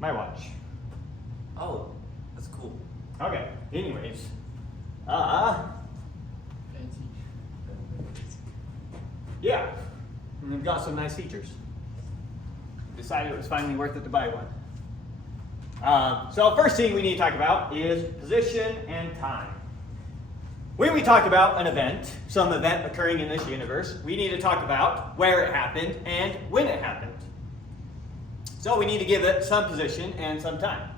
my watch. Oh, that's cool. Okay, anyways. Fancy. Yeah, and they've got some nice features. Decided it was finally worth it to buy one. So first thing we need to talk about is position and time. When we talk about an event, some event occurring in this universe, we need to talk about where it happened and when it happened. So we need to give it some position and some time.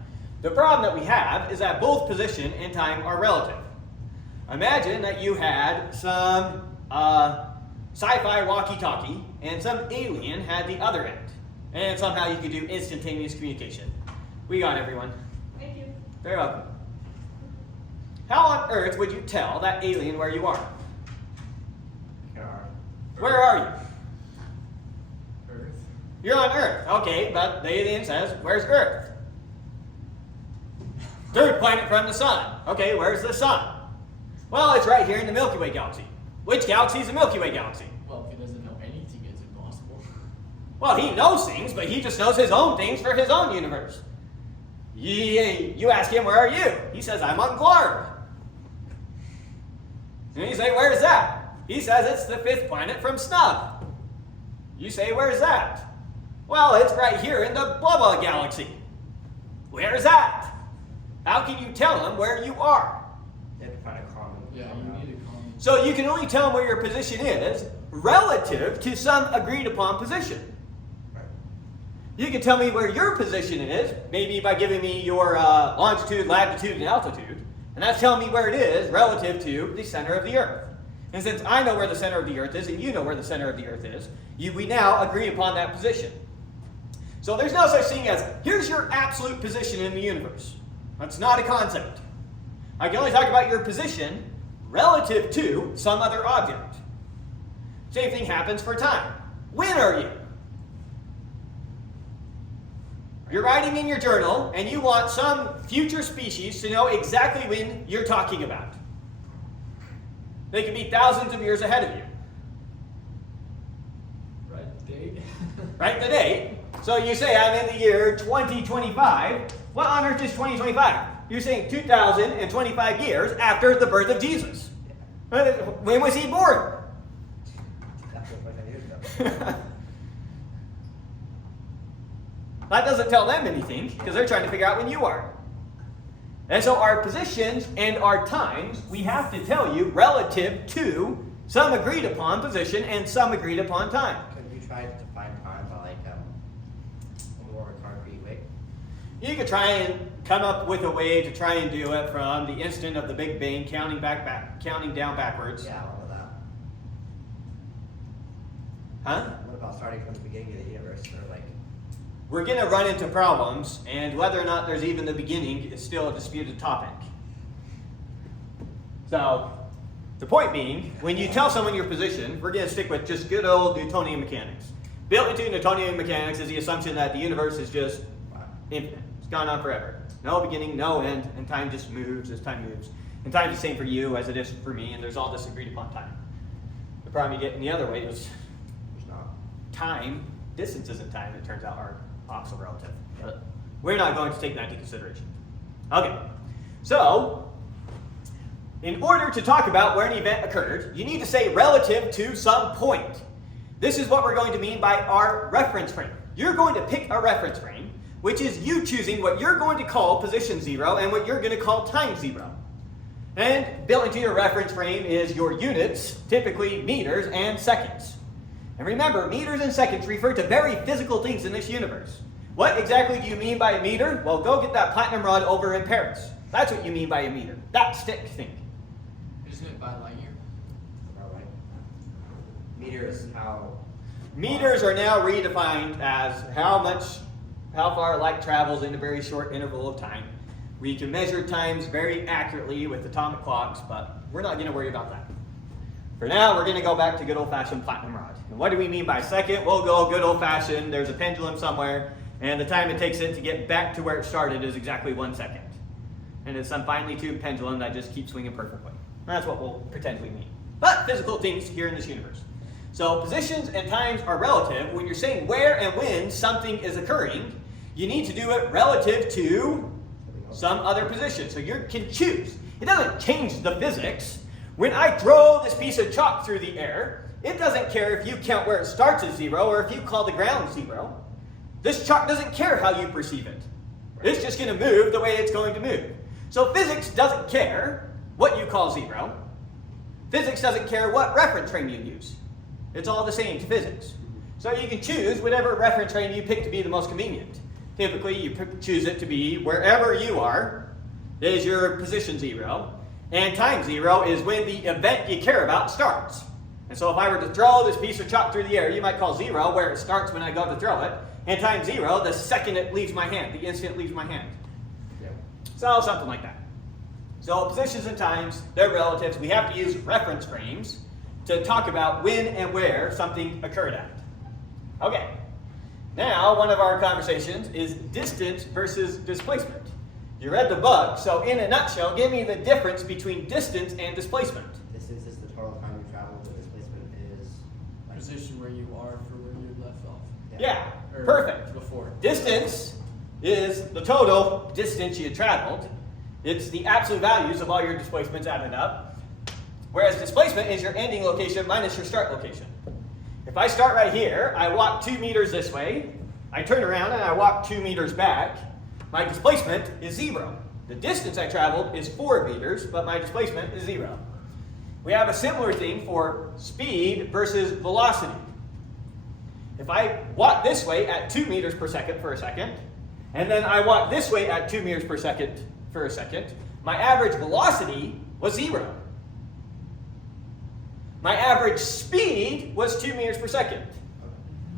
The problem that we have is that both position and time are relative. Imagine that you had some sci-fi walkie-talkie and some alien had the other end. And somehow you could do instantaneous communication. We got everyone. Thank you. Very welcome. How on earth would you tell that alien where you are? Where are you? Earth. You're on Earth. Okay, but the alien says, where's Earth? Third planet from the sun. Okay, where's the sun? Well, it's right here in the Milky Way galaxy. Which galaxy is the Milky Way galaxy? Well, if he doesn't know anything, it's impossible. Well, he knows things, but he just knows his own things for his own universe. You ask him, where are you? He says, I'm on Glarb. And you say, where's that? He says, it's the fifth planet from Snub. You say, where's that? Well, it's right here in the blah blah galaxy. Where's that? How can you tell him where you are? You have to find a common. Yeah, you need a common. So you can only tell him where your position is relative to some agreed upon position. Right. You can tell me where your position is, maybe by giving me your longitude, latitude, and altitude. And that's telling me where it is relative to the center of the Earth. And since I know where the center of the Earth is, and you know where the center of the Earth is, we now agree upon that position. So there's no such thing as, here's your absolute position in the universe. That's not a concept. I can only talk about your position relative to some other object. Same thing happens for time. When are you? You're writing in your journal, and you want some future species to know exactly when you're talking about. They could be thousands of years ahead of you. Right date. Right, the date. So you say, I'm in the year 2025. What on earth is 2025? You're saying 2025 years after the birth of Jesus. When was he born? That's what 25 years ago. That doesn't tell them anything, because they're trying to figure out when you are. And so our positions and our times, we have to tell you relative to some agreed upon position and some agreed upon time. Could you try to define time by like a more of a concrete way? You could try and come up with a way to try and do it from the instant of the Big Bang, counting down backwards. Yeah, all of that. Huh? What about starting from the beginning of the universe, or like? We're going to run into problems, and whether or not there's even the beginning is still a disputed topic. So, the point being, when you tell someone your position, we're going to stick with just good old Newtonian mechanics. Built into Newtonian mechanics is the assumption that the universe is just infinite. It's gone on forever. No beginning, no end, and time just moves as time moves. And time's the same for you as it is for me, and there's all this agreed upon time. The problem you get in the other way is There's not. time, distances in time, it turns out, are also relative. But we're not going to take that into consideration. Okay, so in order to talk about where an event occurred, you need to say relative to some point. This is what we're going to mean by our reference frame. You're going to pick a reference frame, which is you choosing what you're going to call position 0 and what you're going to call time 0. And built into your reference frame is your units, typically meters and seconds. And remember, meters and seconds refer to very physical things in this universe. What exactly do you mean by a meter? Well, go get that platinum rod over in Paris. That's what you mean by a meter. That stick thing. Isn't it by light year? About right. Meters, how? Meters are now redefined as how far light travels in a very short interval of time. We can measure times very accurately with atomic clocks, but we're not going to worry about that. For now, we're going to go back to good old-fashioned platinum rod. And what do we mean by second? We'll go good old-fashioned. There's a pendulum somewhere, and the time it takes it to get back to where it started is exactly 1 second. And it's some finely tuned pendulum that just keeps swinging perfectly. That's what we'll pretend we mean. But physical things here in this universe. So positions and times are relative when you're saying where and when something is occurring. you need to do it relative to some other position. So you can choose. It doesn't change the physics. When I throw this piece of chalk through the air, it doesn't care if you count where it starts as 0 or if you call the ground 0. This chalk doesn't care how you perceive it. It's just going to move the way it's going to move. So physics doesn't care what you call 0. Physics doesn't care what reference frame you use. It's all the same to physics. So you can choose whatever reference frame you pick to be the most convenient. Typically, you choose it to be wherever you are is your position 0, and time 0 is when the event you care about starts. And so if I were to throw this piece of chalk through the air, you might call 0 where it starts when I go to throw it, and time 0 the second it leaves my hand, the instant it leaves my hand. Yeah. So something like that. So positions and times, they're relatives. We have to use reference frames to talk about when and where something occurred at. Okay. Now, one of our conversations is distance versus displacement. You read the book, so in a nutshell, give me the difference between distance and displacement. Distance is the total time you travel. The displacement is like, Position where you are for where you left off. Yeah, Or perfect. Before. Distance is the total distance you traveled. It's the absolute values of all your displacements added up. Whereas displacement is your ending location minus your start location. If I start right here, I walk 2 meters this way, I turn around and I walk 2 meters back, my displacement is 0. The distance I traveled is 4 meters, but my displacement is 0. We have a similar thing for speed versus velocity. If I walk this way at 2 meters per second for a second, and then I walk this way at 2 meters per second for a second, my average velocity was 0. My average speed was 2 meters per second.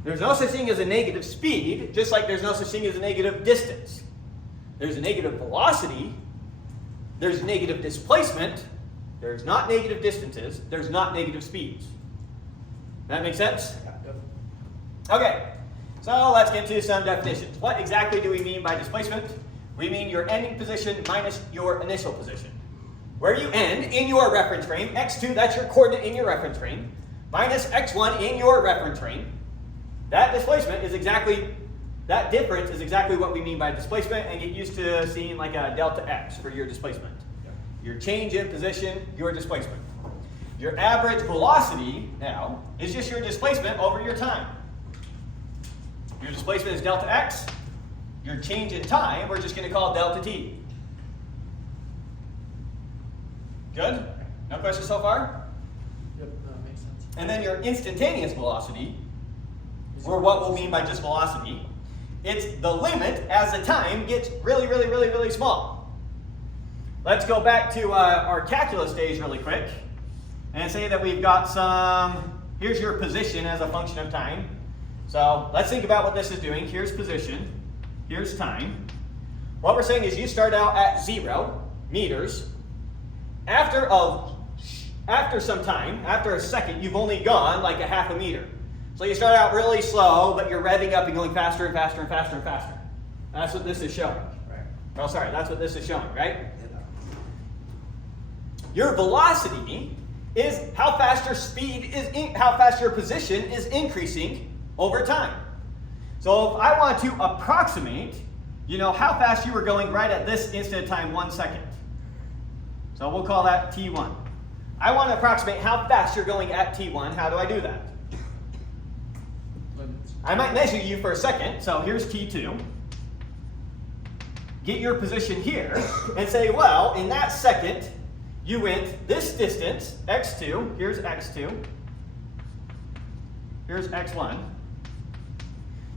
There's no such thing as a negative speed, just like there's no such thing as a negative distance. There's a negative velocity, there's negative displacement, there's not negative distances, there's not negative speeds. That make sense? Okay, so let's get into some definitions. What exactly do we mean by displacement? We mean your ending position minus your initial position. Where you end in your reference frame, x2, that's your coordinate in your reference frame, minus x1 in your reference frame. That displacement is exactly, that difference is exactly what we mean by displacement, and get used to seeing like a delta x for your displacement. Your change in position, your displacement. Your average velocity now is just your displacement over your time. Your displacement is delta x. Your change in time, we're just going to call delta t. Good? No questions so far? Yep, that makes sense. And then your instantaneous velocity, or what we'll mean by just velocity, it's the limit as the time gets really, really, really, really small. Let's go back to our calculus days really quick and say that we've got some, here's your position as a function of time. So let's think about what this is doing. Here's position, here's time. What we're saying is you start out at 0 meters. After some time, after a second, you've only gone like a half a meter. So you start out really slow, but you're revving up and going faster and faster and faster and faster. That's what this is showing. right. Oh, sorry, that's what this is showing, right? Your velocity is how fast your speed is, how fast your position is increasing over time. So if I want to approximate, how fast you were going right at this instant of time, 1 second. So we'll call that T1. I want to approximate how fast you're going at T1. How do I do that? Limits. I might measure you for a second. So here's T2. Get your position here and say, well, in that second, you went this distance, x2. Here's x2. Here's x1.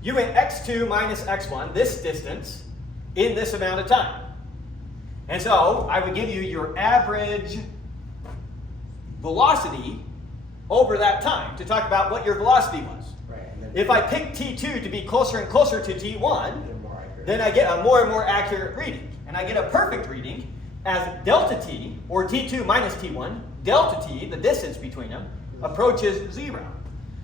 You went x2 minus x1, this distance, in this amount of time. And so I would give you your average velocity over that time to talk about what your velocity was. Right. And then If I pick T2 to be closer and closer to T1, they're more accurate. then I get a more and more accurate reading. And I get a perfect reading as delta T, or T2 minus T1, delta T, the distance between them, approaches 0.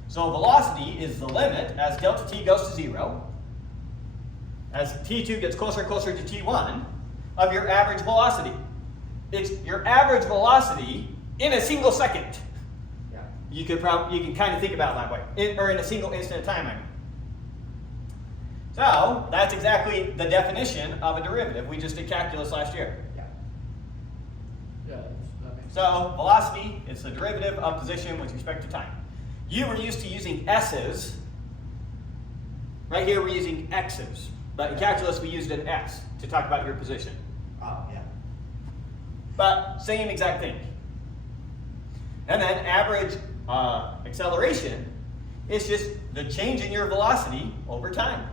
So velocity is the limit as delta T goes to 0, as T2 gets closer and closer to T1, of your average velocity. It's your average velocity in a single second. Yeah. You can kind of think about it that way, or in a single instant of time. So that's exactly the definition of a derivative. We just did calculus last year. Yeah. Yeah, that makes sense. So velocity is the derivative of position with respect to time. You were used to using s's. Right here we're using x's. But in calculus we used an x to talk about your position. Oh, yeah. But same exact thing. And then average acceleration is just the change in your velocity over time.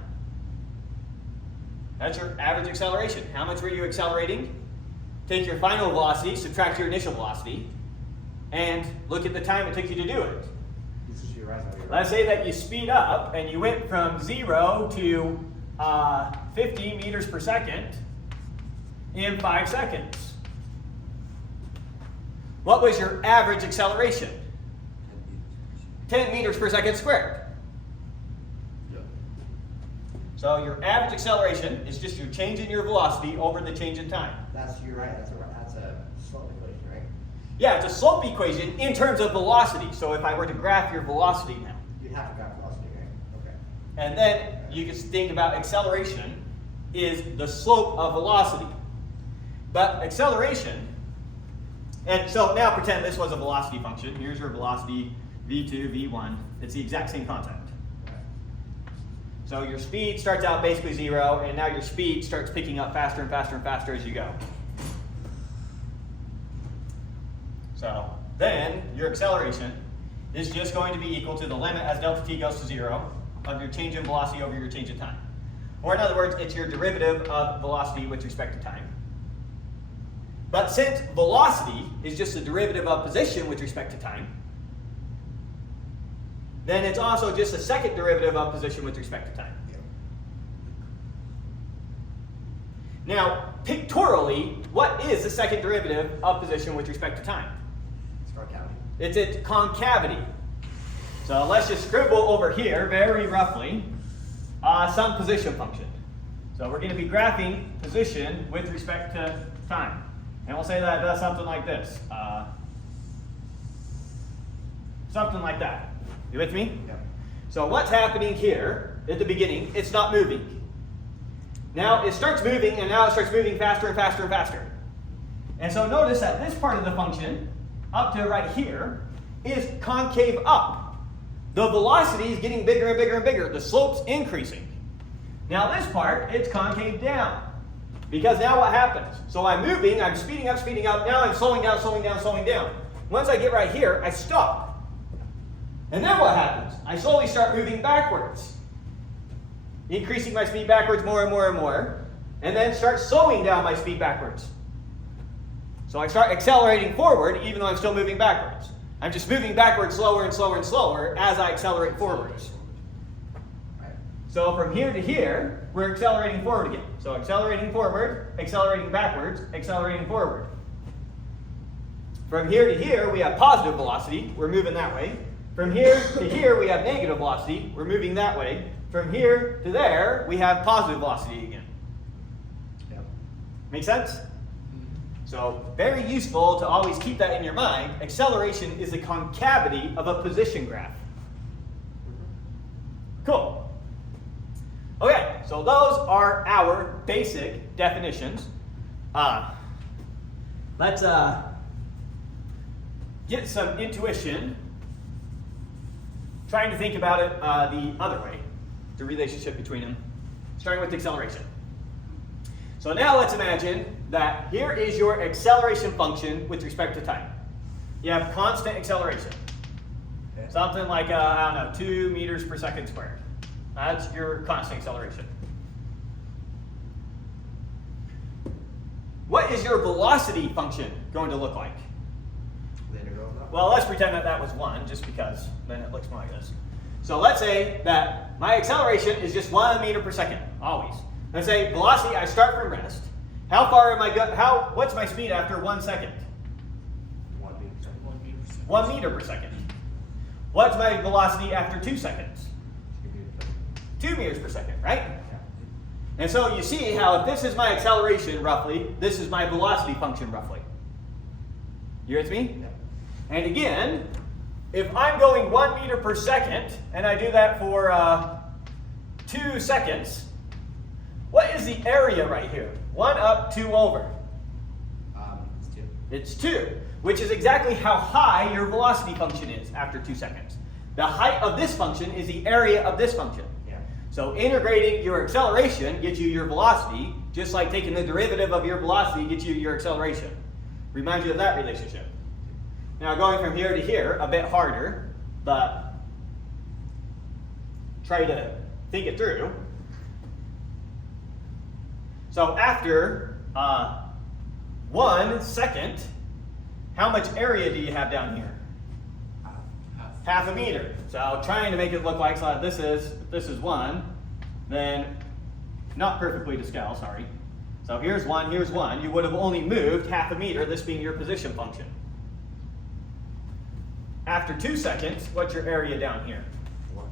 That's your average acceleration. How much were you accelerating? Take your final velocity, subtract your initial velocity, and look at the time it took you to do it. This is your rise over your Let's say that you speed up and you went from 0 to 50 meters per second in 5 seconds. What was your average acceleration? 10 meters per second squared. Yep. So your average acceleration is just your change in your velocity over the change in time. You're right. That's a slope equation, right? Yeah, it's a slope equation in terms of velocity. So if I were to graph your velocity now, You'd have to graph velocity, right? Okay. and then you can think about acceleration is the slope of velocity. But acceleration, and so now pretend this was a velocity function. Here's your velocity, v2, v1. It's the exact same concept. So your speed starts out basically 0, and now your speed starts picking up faster and faster and faster as you go. So then your acceleration is just going to be equal to the limit as delta t goes to 0 of your change in velocity over your change in time. Or in other words, it's your derivative of velocity with respect to time. But since velocity is just the derivative of position with respect to time, then it's also just a second derivative of position with respect to time. Now, pictorially, what is the second derivative of position with respect to time? It's concavity. It's its concavity. So let's just scribble over here, very roughly, some position function. So we're going to be graphing position with respect to time. And we'll say that it does something like this. Something like that. You with me? Yep. So what's happening here at the beginning? It's not moving. Now it starts moving, and now it starts moving faster and faster and faster. And so notice that this part of the function, up to right here, is concave up. The velocity is getting bigger and bigger and bigger. The slope's increasing. Now this part, it's concave down. Because now what happens? So I'm moving, I'm speeding up, now I'm slowing down, slowing down, slowing down. Once I get right here, I stop. And then what happens? I slowly start moving backwards. Increasing my speed backwards more and more and more. And then start slowing down my speed backwards. So I start accelerating forward even though I'm still moving backwards. I'm just moving backwards slower and slower and slower as I accelerate forwards. Right. So from here to here, we're accelerating forward again. So accelerating forward, accelerating backwards, accelerating forward. From here to here, we have positive velocity. We're moving that way. From here to here, we have negative velocity. We're moving that way. From here to there, we have positive velocity again. Yep. Make sense? So very useful to always keep that in your mind. Acceleration is the concavity of a position graph. Cool. Okay, so those are our basic definitions. Let's get some intuition. Trying to think about it the other way, the relationship between them, starting with acceleration. So now let's imagine that here is your acceleration function with respect to time. You have constant acceleration. Okay. Something like, I don't know, 2 meters per second squared. That's your constant acceleration. What is your velocity function going to look like? Well, let's pretend that that was 1, just because then it looks more like this. So let's say that my acceleration is just 1 meter per second, always. Let's say velocity, I start from rest. How far am I what's my speed after 1 second? 1 meter per second. 1 meter per second. 1 meter per second. What's my velocity after 2 seconds? 2 meters per second, right? And so you see how if this is my acceleration roughly, this is my velocity function roughly. You with me? Yeah. And again, if I'm going 1 meter per second, and I do that for 2 seconds, is the area right here? 1 up, 2 over. It's 2. It's 2, which is exactly how high your velocity function is after 2 seconds. The height of this function is the area of this function. Yeah. So integrating your acceleration gets you your velocity, just like taking the derivative of your velocity gets you your acceleration. Reminds you of that relationship. Now going from here to here, a bit harder, but try to think it through. So after 1 second, how much area do you have down here? Half a meter. So trying to make it look like, so this is 1, then not perfectly to scale, sorry. So here's 1, here's 1. You would have only moved half a meter, this being your position function. After 2 seconds, what's your area down here? 1,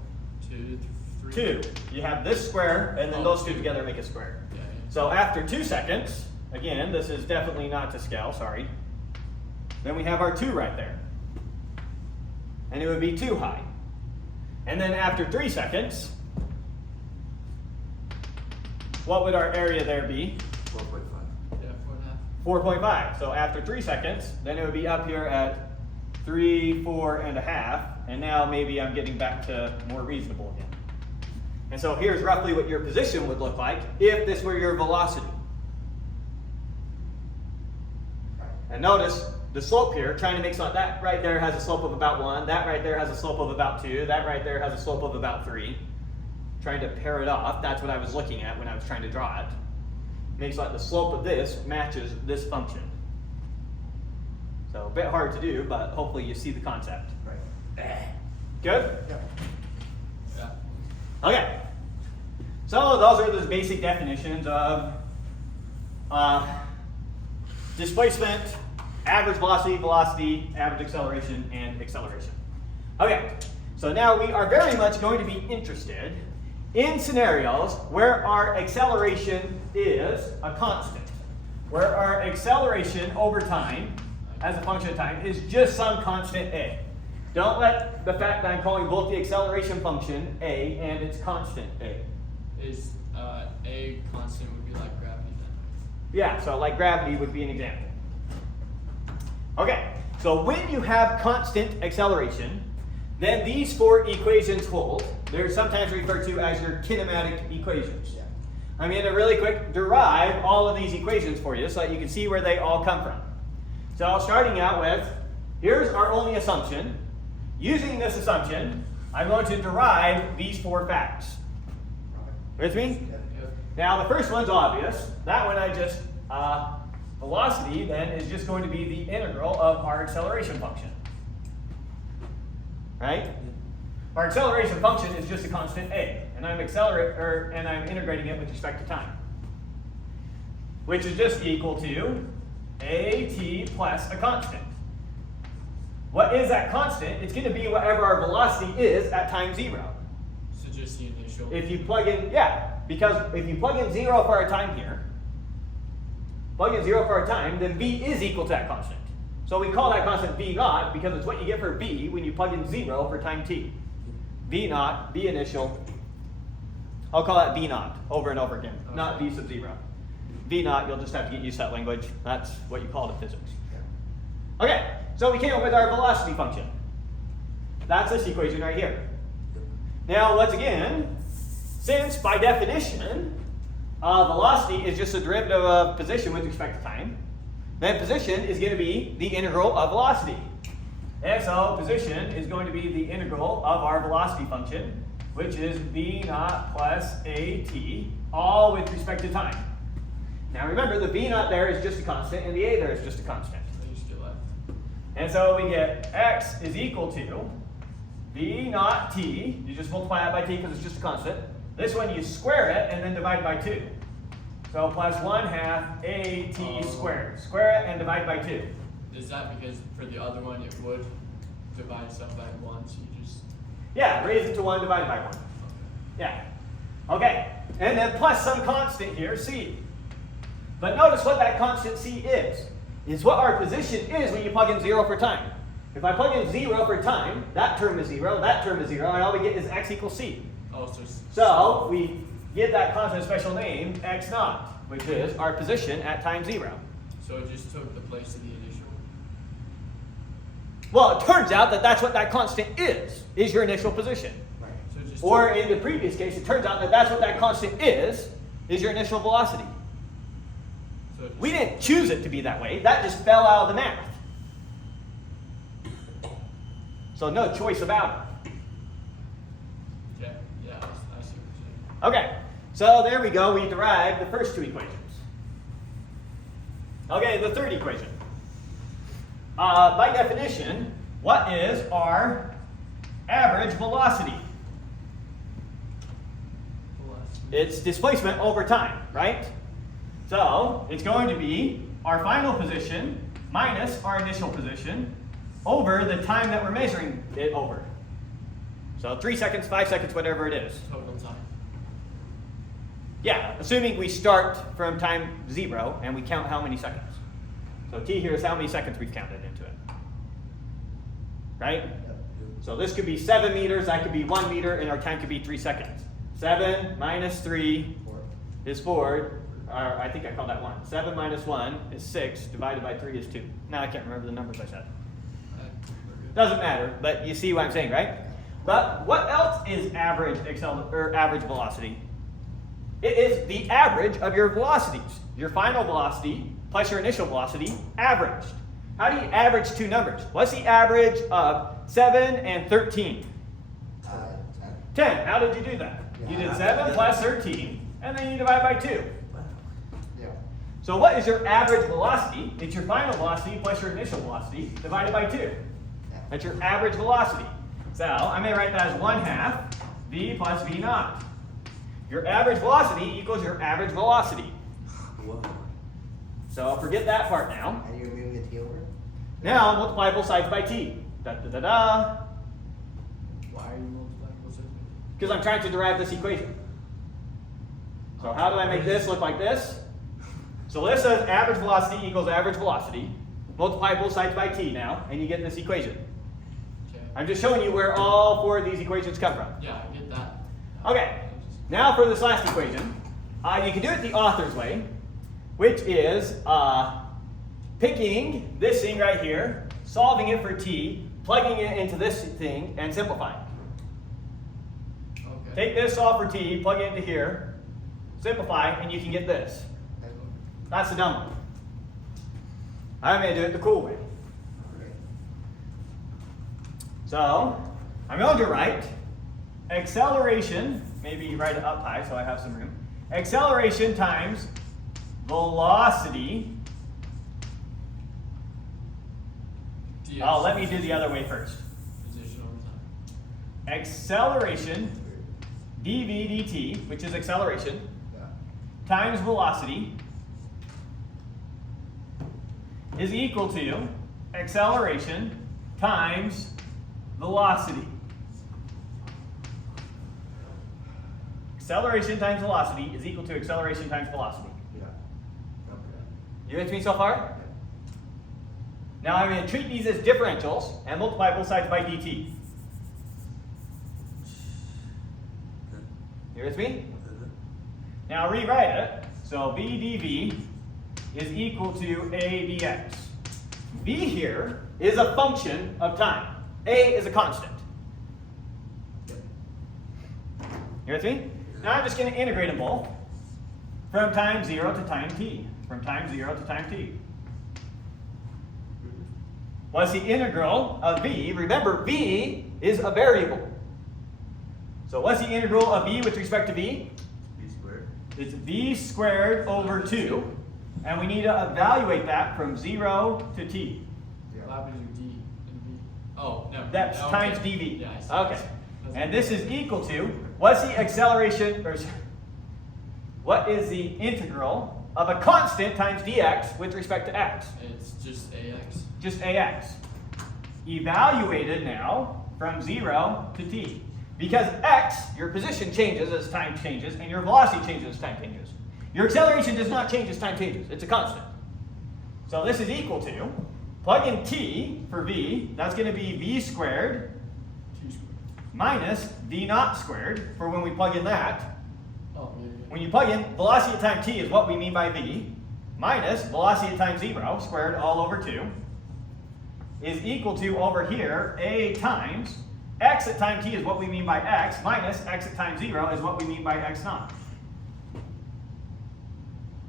2, 3. 2. You have this square, and then those two together make a square. Yeah, yeah. So after 2 seconds, again, this is definitely not to scale, sorry. Then we have our 2 right there. And it would be 2 high. And then after 3 seconds, what would our area there be? 4.5. Yeah, 4.5. 4.5. So after 3 seconds, then it would be up here at 3, 4.5. And now maybe I'm getting back to more reasonable again. And so here's roughly what your position would look like if this were your velocity. And notice the slope here, trying to make so that right there has a slope of about 1, that right there has a slope of about 2, that right there has a slope of about 3. Trying to pair it off, that's what I was looking at when I was trying to draw it. Makes like the slope of this matches this function. So a bit hard to do, but hopefully you see the concept. Right. Good? Yeah. Okay. So those are the basic definitions of displacement, average velocity, velocity, average acceleration, and acceleration. Okay, so now we are very much going to be interested in scenarios where our acceleration is a constant, where our acceleration over time, as a function of time, is just some constant a. Don't let the fact that I'm calling both the acceleration function a and its constant a. Is a constant would be like gravity then? Yeah, so like gravity would be an example. Okay, so when you have constant acceleration, then these 4 equations hold. They're sometimes referred to as your kinematic equations. Yeah. I'm going to really quick derive all of these equations for you so that you can see where they all come from. So starting out with, here's our only assumption. Using this assumption, I'm going to derive these 4 facts. With me? Yeah. Yep. Now the first one's obvious. That one I just, velocity then is just going to be the integral of our acceleration function. Right? Our acceleration function is just a constant a, and I'm integrating it with respect to time, which is just equal to at plus a constant. What is that constant? It's going to be whatever our velocity is at time 0. So just the initial. If you plug in, yeah, because if you plug in 0 for our time here, plug in 0 for our time, then v is equal to that constant. So we call that constant v naught because it's what you get for v when you plug in 0 for time t. V naught, v initial, I'll call that v naught over and over again, not v sub 0. V naught, you'll just have to get used to that language. That's what you call it in physics. Okay, so we came up with our velocity function. That's this equation right here. Now, once again, since by definition, velocity is just a derivative of position with respect to time, then position is going to be the integral of velocity. And so position is going to be the integral of our velocity function, which is v naught plus at, all with respect to time. Now remember, the v naught there is just a constant, and the a there is just a constant. So you still left. And so we get x is equal to v naught t, you just multiply that by t because it's just a constant. This one you square it and then divide by 2. So plus 1/2 at squared. Square it and divide by 2. Is that because for the other one it would divide stuff by 1, so you just... Yeah, raise it to 1 divided by 1. Yeah. Okay, and then plus some constant here, c. But notice what that constant c is what our position is when you plug in 0 for time. If I plug in 0 for time, that term is 0, that term is 0, and all we get is x equals c. Oh, So we give that constant a special name, x naught, which is our position at time 0. So it just took the place of the initial. Well, it turns out that that's what that constant is your initial position. Right. So it just Or took, in the previous case, it turns out that that's what that constant is your initial velocity. so it just, We didn't choose it to be that way. That just fell out of the math. So no choice about it. Okay. Yeah, I see what you're saying. Okay, so there we go. We derived the first two equations. Okay, the third equation. By definition, what is our average velocity? It's displacement over time, right? So it's going to be our final position minus our initial position over the time that we're measuring it over. So 3 seconds, 5 seconds, whatever it is. Total time. Yeah, assuming we start from time 0 and we count how many seconds. So t here is how many seconds we've counted into it. Right? So this could be 7 meters, that could be 1 meter, and our time could be 3 seconds. 7 minus 3 is 4. Or I think I called that 1. 7 minus 1 is 6, divided by 3 is 2. Now I can't remember the numbers I said. We're good. Doesn't matter, but you see what I'm saying, right? But what else is average average velocity? It is the average of your velocities. Your final velocity plus your initial velocity averaged. How do you average two numbers? What's the average of 7 and 13? 10. How did you do that? You did 7 plus 13, and then you divide by 2. Yeah. So what is your average velocity? It's your final velocity plus your initial velocity divided by 2. That's your average velocity. So I may write that as 1/2 v plus v naught. Your average velocity equals your average velocity. Whoa. So forget that part now. How do you remove the t over? Now multiply both sides by t. Da da da da. Why are you multiplying both sides? Because I'm trying to derive this equation. So how do I make this look like this? So this says average velocity equals average velocity. Multiply both sides by t now, and you get this equation. Okay. I'm just showing you where all 4 of these equations come from. Yeah, I get that. Okay, now for this last equation. You can do it the author's way, which is picking this thing right here, solving it for t, plugging it into this thing, and simplifying. Okay. Take this, solve for t, plug it into here, simplify, and you can get this. That's the dumb one. I'm going to do it the cool way. So, I'm going to write acceleration, maybe write it up high so I have some room. Acceleration times velocity. DS Oh, let me do the other way first. Position over time. Acceleration, dv dt, which is acceleration, times velocity is equal to acceleration times velocity. Acceleration times velocity is equal to acceleration times velocity. Yeah. Okay. You with me so far? Now I'm going to treat these as differentials and multiply both sides by dt. You with me? Now rewrite it. So v dv is equal to a dx. V here is a function of time. A is a constant. You with me? Now I'm just going to integrate them both from time 0 to time t. From time 0 to time t. What's the integral of v? Remember, v is a variable. So what's the integral of v with respect to v? V squared. It's v squared over 2. And we need to evaluate that from 0 to t. What happens to D and V? Oh, no. That's okay. times dv. Yeah, I see. Okay. And this is equal to, what's the acceleration, or what is the integral of a constant times dx with respect to x? It's just AX. Just ax. Evaluated now from 0 to t. Because x, your position changes as time changes, and your velocity changes as time changes. Your acceleration does not change as time changes. It's a constant. So this is equal to, plug in t for v, that's going to be v squared T squared. minus v naught squared for when we plug in that. Oh, yeah. When you plug in velocity at time t is what we mean by v, minus velocity at time 0 squared all over 2 is equal to, over here, a times x at time t is what we mean by x, minus x at time 0 is what we mean by x naught.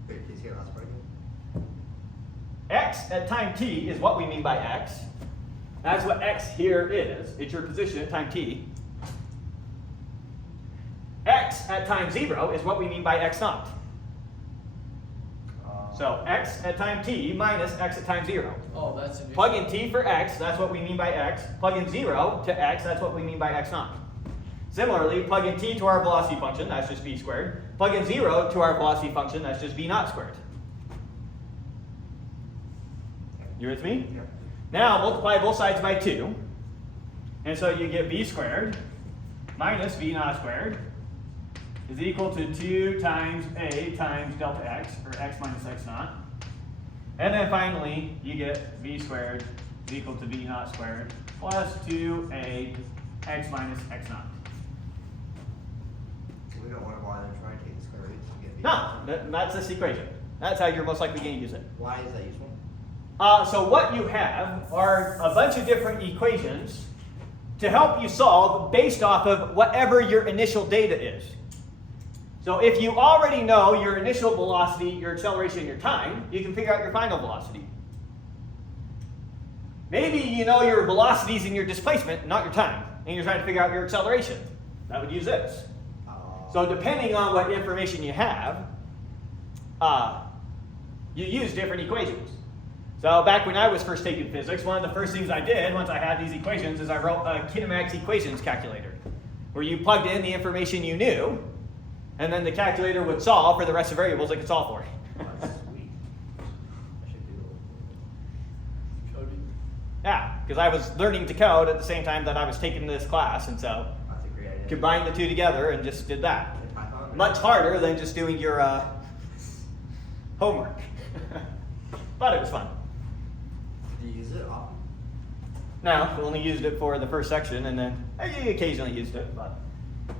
Wait, please hear last part again. X at time t is what we mean by x. That's what x here is. It's your position at time t. X at time 0 is what we mean by x naught. So x at time t minus x at time 0. Oh, that's an Plug in t for x, that's what we mean by x. Plug in 0 to x, that's what we mean by x naught. Similarly, plug in t to our velocity function, that's just v squared. Plug in 0 to our velocity function, that's just v naught squared. You with me? Yeah. Now multiply both sides by 2. And so you get v squared minus v naught squared is equal to 2 times a times delta x, or x minus x naught. And then finally, you get v squared is equal to v naught squared plus 2a x minus x naught. So we don't want to bother trying to take the square root to get v. No, that's this equation. That's how you're most likely going to use it. Why is that useful? So what you have are a bunch of different equations to help you solve based off of whatever your initial data is. So if you already know your initial velocity, your acceleration, your time, you can figure out your final velocity. Maybe you know your velocities and your displacement, not your time, and you're trying to figure out your acceleration. That would use this. So depending on what information you have, you use different equations. So back when I was first taking physics, one of the first things I did once I had these equations is I wrote a Kinematic equations calculator, where you plugged in the information you knew, and then the calculator would solve for the rest of the variables it could solve for. That's sweet. I should do coding. Yeah, because I was learning to code at the same time that I was taking this class, and so that's a great idea. combined the two together and just did that. In Python? Much harder than just doing your homework. But it was fun. Do you use it often? No, we only used it for the first section, and then I occasionally used it, but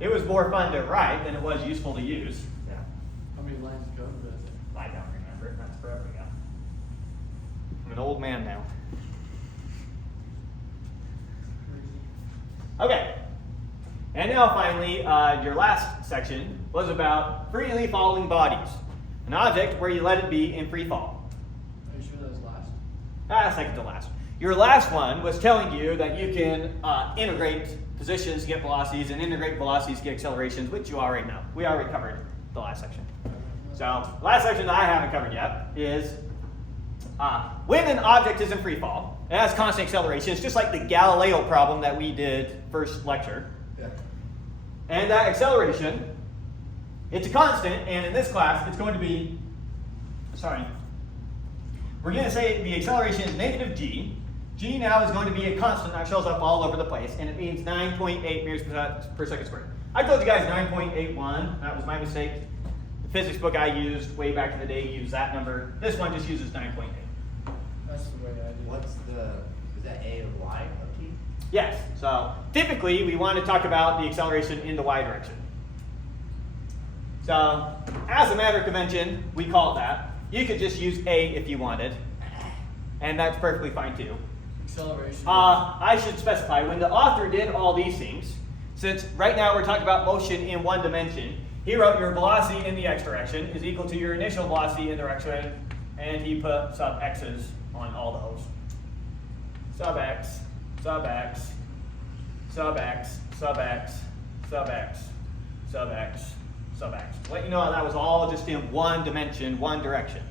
it was more fun to write than it was useful to use. Yeah. How many lines of code was it? I don't remember it. That's forever ago. I'm an old man now. Okay. And now finally, your last section was about freely falling bodies. An object where you let it be in free fall. Are you sure that was last? Second to last. Your last one was telling you that you can integrate positions to get velocities and integrate velocities to get accelerations, which you already know. We already covered the last section. So, the last section that I haven't covered yet is when an object is in free fall, it has constant acceleration. It's just like the Galileo problem that we did first lecture. Yeah. And that acceleration, it's a constant, and in this class, it's going to be, we're going to say the acceleration is negative g. G now is going to be a constant that shows up all over the place, and it means 9.8 meters per second squared. I told you guys 9.81. That was my mistake. The physics book I used way back in the day used that number. This one just uses 9.8. That's the way I did it. Is that a of y of t? Yes, so typically we want to talk about the acceleration in the y direction. So, as a matter of convention, we call it that. You could just use a if you wanted, and that's perfectly fine too. Acceleration. I should specify, when the author did all these things, since right now we're talking about motion in one dimension, he wrote your velocity in the x direction is equal to your initial velocity in the direction, and he put sub x's on all those. Sub x, sub x, sub x, sub x, sub x, sub x, sub x. To let you know that was all just in one dimension, one direction.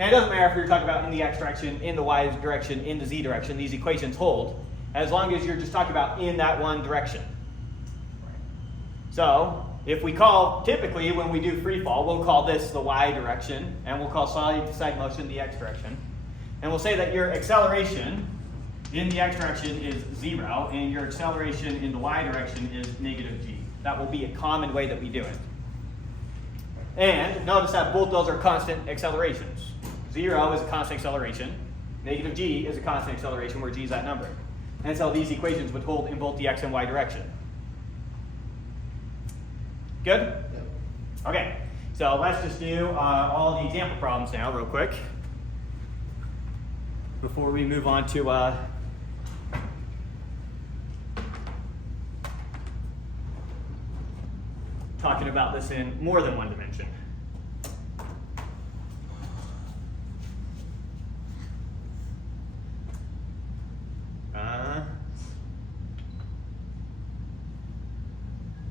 And it doesn't matter if you're talking about in the x direction, in the y direction, in the z direction, these equations hold, as long as you're just talking about in that one direction. So, if we call, typically when we do free fall, we'll call this the y direction, and we'll call side-to-side motion the x direction. And we'll say that your acceleration in the x direction is 0, and your acceleration in the y direction is negative g. That will be a common way that we do it. And notice that both those are constant accelerations. 0 is a constant acceleration. Negative g is a constant acceleration where g is that number. And so these equations would hold in both the x and y direction. Good? Yep. Okay, so let's just do all the example problems now real quick before we move on to talking about this in more than one dimension.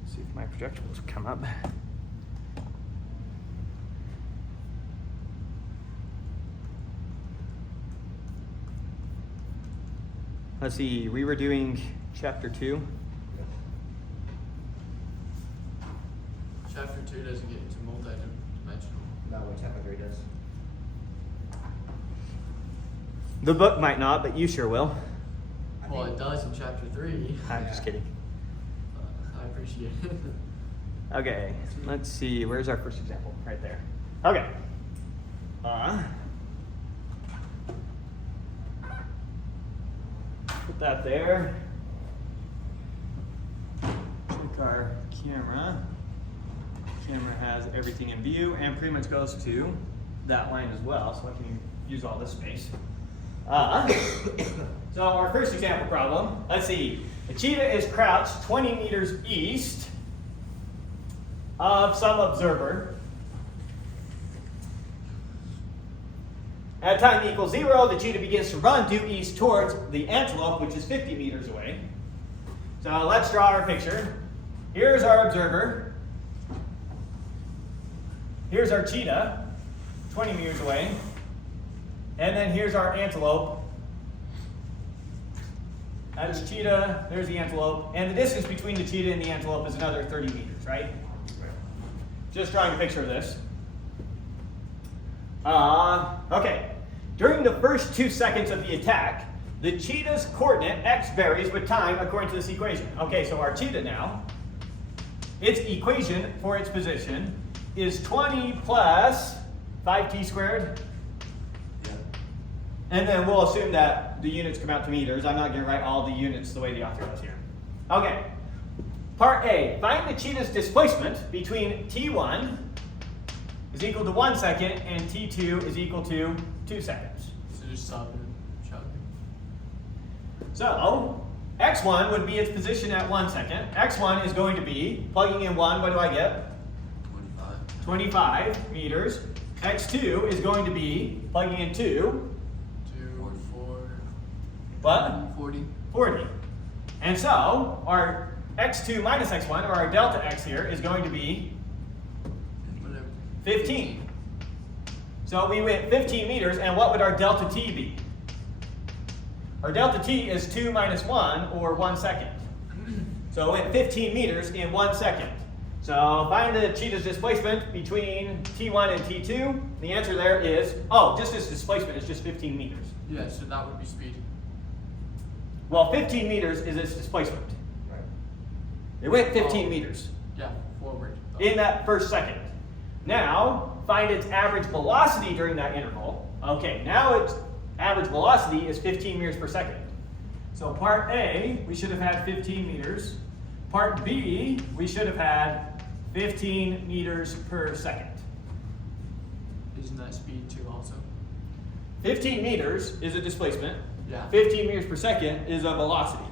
See if my projectables come up. Let's see, we were doing chapter 2. Chapter 2 doesn't get into multi-dimensional. No, what chapter 3 does. The book might not, but you sure will. Well, it does in chapter 3. I'm just kidding. I appreciate it. Okay, let's see, where's our first example? Right there. Okay. Put that there. Check our camera. Camera has everything in view and pretty much goes to that line as well, so I can use all this space. So our first example problem, let's see. The cheetah is crouched 20 meters east of some observer. At time equals 0, the cheetah begins to run due east towards the antelope, which is 50 meters away. So let's draw our picture. Here's our observer. Here's our cheetah, 20 meters away. And then here's our antelope. That's cheetah, there's the antelope. And the distance between the cheetah and the antelope is another 30 meters, right? Just drawing a picture of this. Okay. During the first 2 seconds of the attack, the cheetah's coordinate x varies with time according to this equation. Okay, so our cheetah now, its equation for its position is 20 plus 5t squared. Yeah. And then we'll assume that the units come out to meters. I'm not going to write all the units the way the author does here. Okay. Part A, find the cheetah's displacement between t1 is equal to 1 second and t2 is equal to 2 seconds. So just stop and chug. So, x1 would be its position at 1 second. x1 is going to be, plugging in 1, what do I get? 25 meters. x2 is going to be, plugging in 2. 2, 4. What? 40. 40. And so, our x2 minus x1, or our delta x here, is going to be Whatever. 15. So we went 15 meters, and what would our delta t be? Our delta t is 2 minus 1, or 1 second. So it went 15 meters in 1 second. So find the cheetah's displacement between t1 and t2. The answer there is, just its displacement is just 15 meters. Yeah, so that would be speed. Well, 15 meters is its displacement. Right. It went 15 meters Yeah, forward. in that first second. Now, find its average velocity during that interval. Okay, now its average velocity is 15 meters per second. So part A, we should have had 15 meters. Part B, we should have had 15 meters per second. Isn't that speed too also? 15 meters is a displacement. Yeah. 15 meters per second is a velocity.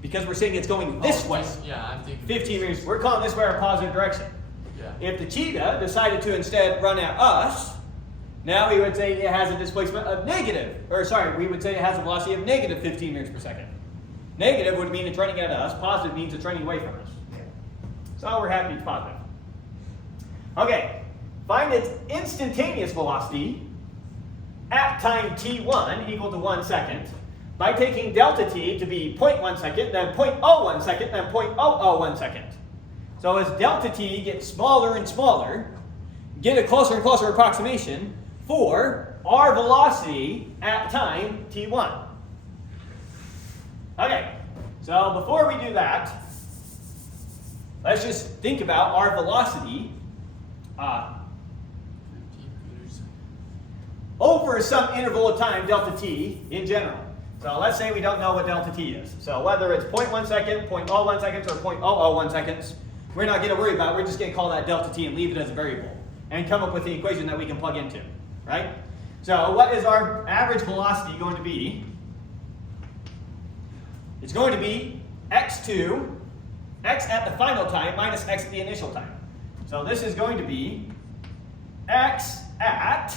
Because we're saying it's going this way. Yeah, I'm thinking. 15 meters, we're calling this way our positive direction. Yeah. If the cheetah decided to instead run at us, now we would say it has a displacement of we would say it has a velocity of negative 15 meters per second. Negative would mean it's running at us, positive means it's running away from us. Yeah. So we're happy it's positive. Okay, find its instantaneous velocity at time t1 equal to 1 second by taking delta t to be 0.1 second, then 0.01 second, then 0.001 second. So as delta t gets smaller and smaller, get a closer and closer approximation for our velocity at time t1. Okay, so before we do that, let's just think about our velocity 15 meters. over some interval of time, delta t, in general. So let's say we don't know what delta t is. So whether it's 0.1 second, 0.01 seconds, or 0.001 seconds, we're not going to worry about it. We're just going to call that delta t and leave it as a variable and come up with the equation that we can plug into, right? So what is our average velocity going to be? It's going to be x2, x at the final time minus x at the initial time. So this is going to be x at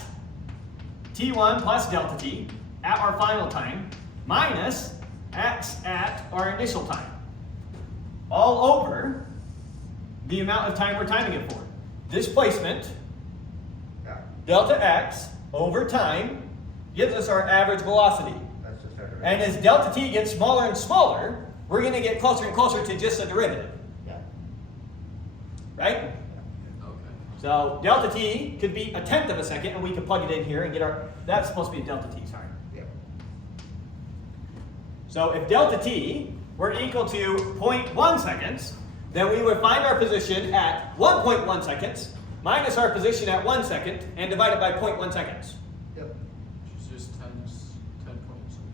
t1 plus delta t at our final time minus x at our initial time, all over the amount of time we're timing it for. Displacement, delta x over time, gives us our average velocity. That's just our derivative. And as delta t gets smaller and smaller, we're going to get closer and closer to just a derivative. Yeah. Right? Okay. So delta t could be 1/10 of a second, and we can plug it in here and get our, that's supposed to be delta t, sorry. Yeah. So if delta t were equal to 0.1 seconds, then we would find our position at 1.1 seconds, minus our position at 1 second, and divide it by 0.1 seconds. Yep. Which is just 10 points something.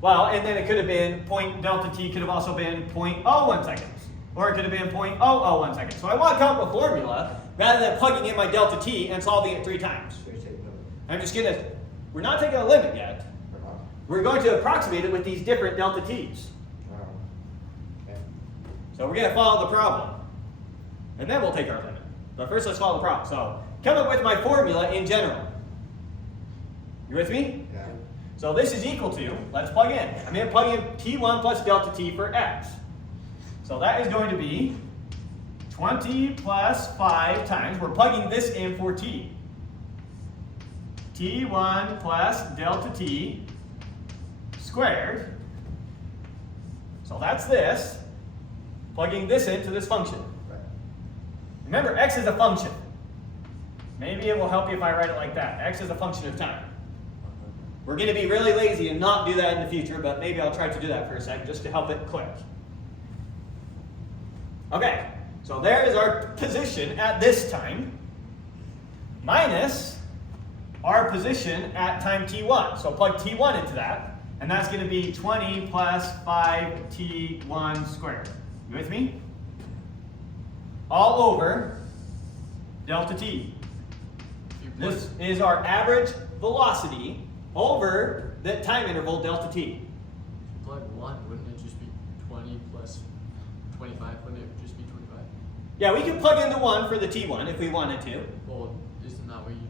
Well, and then it could have been delta t could have also been 0.01 seconds, or it could have been 0.001 seconds. So I want to come up with a formula rather than plugging in my delta t and solving it 3 times. So you're saying no. I'm just gonna, we're not taking a limit yet. We're not. We're going to approximate it with these different delta t's. Wow. Okay. So we're gonna follow the problem, and then we'll take our limit. But first, let's follow the problem. So come up with my formula in general. You with me? Yeah. So this is equal to, let's plug in. I'm going to plug in t1 plus delta t for x. So that is going to be 20 plus 5 times, we're plugging this in for t. t1 plus delta t squared. So that's this. Plugging this into this function. Right. Remember, x is a function. Maybe it will help you if I write it like that. X is a function of time. We're going to be really lazy and not do that in the future, but maybe I'll try to do that for a second just to help it click. Okay, so there is our position at this time minus our position at time t1. So plug t1 into that, and that's going to be 20 plus 5t1 squared. You with me? All over delta t. If you plug, This is our average velocity over the time interval delta t. plug 1, wouldn't it just be 20 plus 25? Wouldn't it just be 25? Yeah, we can plug in the 1 for the t1 if we wanted to. Well, isn't that what you...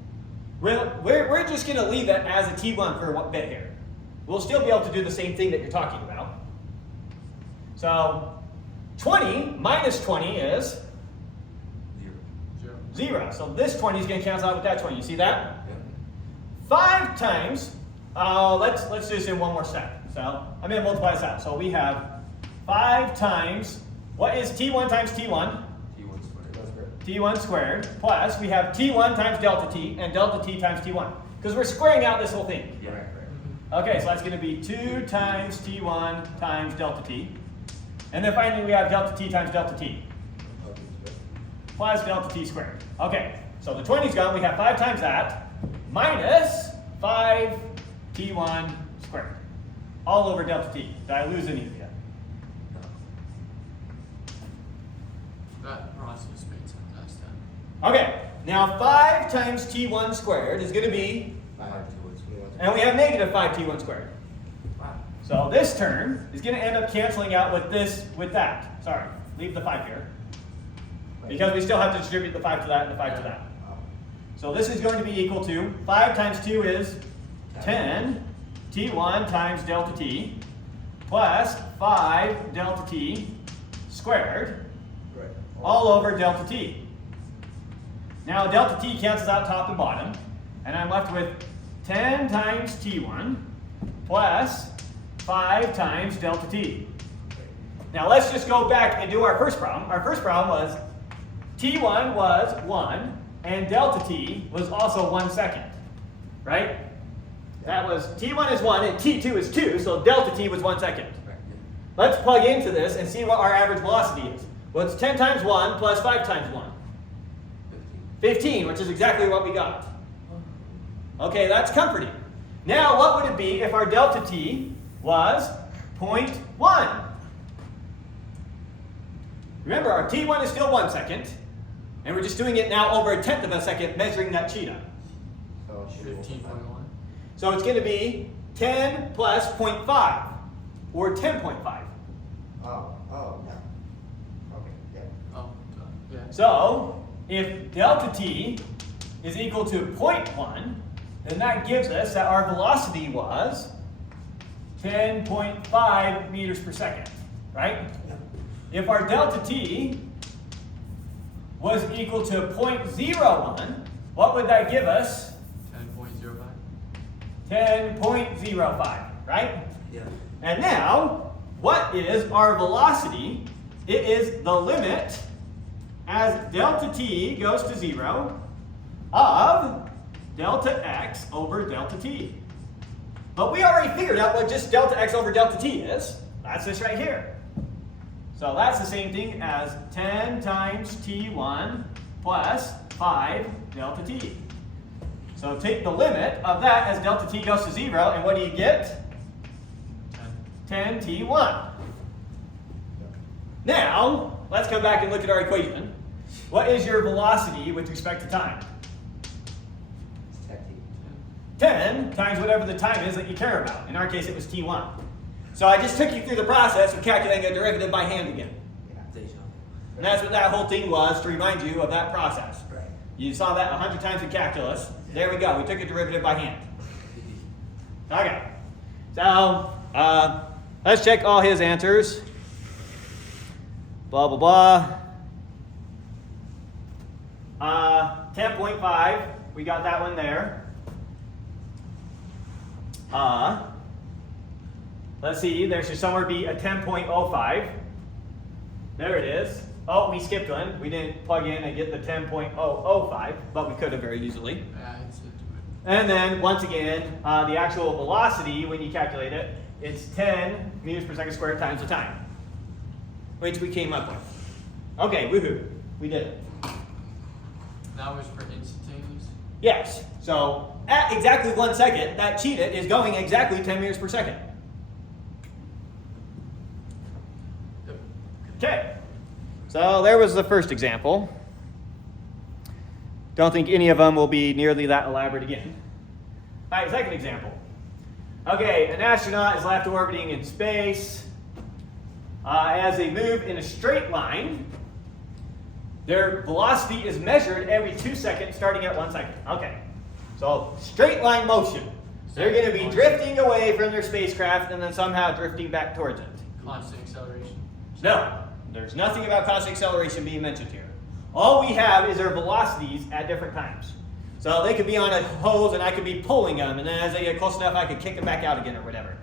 Well, we're just going to leave it as a t1 for a bit here. We'll still be able to do the same thing that you're talking about. So 20 minus 20 is 0. 0. So this 20 is going to cancel out with that 20. You see that? 5 times, let's do this in one more step. So I'm going to multiply this out. So we have 5 times, what is t1 times t1? t1 squared, plus we have t1 times delta t and delta t times t1. Because we're squaring out this whole thing. Yeah. Right. Okay, so that's going to be 2 times t1 times delta t. And then finally we have delta t times delta t. Plus delta t squared. Okay, so the 20's gone. We have 5 times that minus 5 t1 squared. All over delta t. Did I lose any of you? That process made sense last time. Okay, now 5 times t1 squared is going to be, 5 towards 21. and we have negative 5 t1 squared. Wow. So this term is going to end up canceling out with this, with that. Sorry, leave the 5 here. Because we still have to distribute the 5 to that and the 5 to that. So this is going to be equal to 5 times 2 is 10 t1 times delta t plus 5 delta t squared Right. all over delta t. Now delta t cancels out top and bottom, and I'm left with 10 times t1 plus 5 times delta t. Now let's just go back and do our first problem. Our first problem was t1 was 1 and delta t was also 1 second, right? That was t1 is 1 and t2 is 2, so delta t was 1 second. Right. Let's plug into this and see what our average velocity is. Well, it's 10 times 1 plus 5 times 1. 15, which is exactly what we got. Okay, that's comforting. Now, what would it be if our delta t was 0.1? Remember, our t1 is still 1 second, and we're just doing it now over 1/10 of a second, measuring that cheetah. So it should be 15.1. So it's going to be 10 plus 0.5, or 10.5. Oh, yeah. Okay, yeah. Oh, yeah. So if delta t is equal to 0.1, then that gives us that our velocity was 10.5 meters per second, right? If our delta t was equal to 0.01, what would that give us? 10.05. 10.05, right? Yeah. And now, what is our velocity? It is the limit as delta t goes to 0 of delta x over delta t. But we already figured out what just delta x over delta t is. That's this right here. So that's the same thing as 10 times t1 plus 5 delta t. So take the limit of that as delta t goes to 0, and what do you get? 10 t1. Now, let's come back and look at our equation. What is your velocity with respect to time? It's tech T. 10 times whatever the time is that you care about. In our case, it was t1. So I just took you through the process of calculating a derivative by hand again. Yeah. And that's what that whole thing was, to remind you of that process. Right. You saw that 100 times in calculus. There we go. We took a derivative by hand. Okay. So, let's check all his answers. Blah, blah, blah. 10.5. We got that one there. Let's see. There should somewhere be a 10.05. There it is. Oh, we skipped one. We didn't plug in and get the 10.005, but we could have very easily. Yeah, it's it. And then, once again, the actual velocity, when you calculate it, it's 10 meters per second squared times the time, which we came up with. Okay, woohoo. We did it. That was for instantaneous. Yes. So, at exactly 1 second, that cheetah is going exactly 10 meters per second. Yep. Okay. So, there was the first example. Don't think any of them will be nearly that elaborate again. All right, second example. Okay, an astronaut is left orbiting in space. As they move in a straight line, their velocity is measured every 2 seconds, starting at 1 second. Okay, so straight line motion. They're going to be drifting away from their spacecraft and then somehow drifting back towards it. Constant acceleration. No, there's nothing about constant acceleration being mentioned here. All we have is their velocities at different times. So they could be on a hose and I could be pulling them, and then as they get close enough, I could kick them back out again or whatever.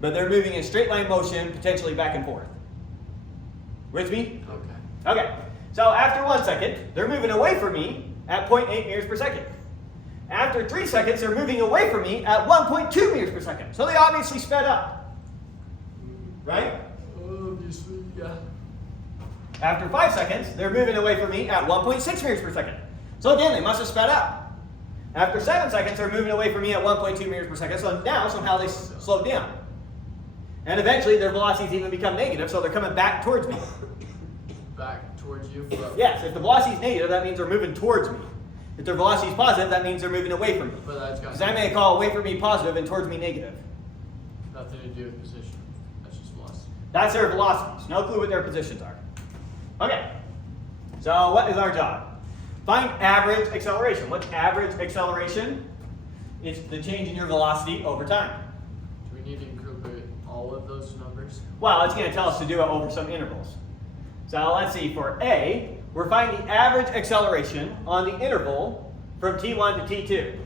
But they're moving in straight line motion, potentially back and forth. With me? Okay. Okay. So after 1 second, they're moving away from me at 0.8 meters per second. After 3 seconds, they're moving away from me at 1.2 meters per second. So they obviously sped up. Right? Obviously, yeah. After 5 seconds, they're moving away from me at 1.6 meters per second. So again, they must have sped up. After 7 seconds, they're moving away from me at 1.2 meters per second. So now somehow they slowed down. And eventually their velocities even become negative, so they're coming back towards me. Back towards you. Yes, if the velocity is negative, that means they're moving towards me. If their velocity is positive, that means they're moving away from me. But that's got Because I may call away from me positive and towards me negative. nothing to do with position. That's just velocity. That's their velocities. No clue what their positions are. Okay. So what is our job? Find average acceleration. What's average acceleration? It's the change in your velocity over time. Do we need to incorporate all of those numbers? Well, it's going to tell us to do it over some intervals. So let's see, for A, we're finding average acceleration on the interval from t1 to t2.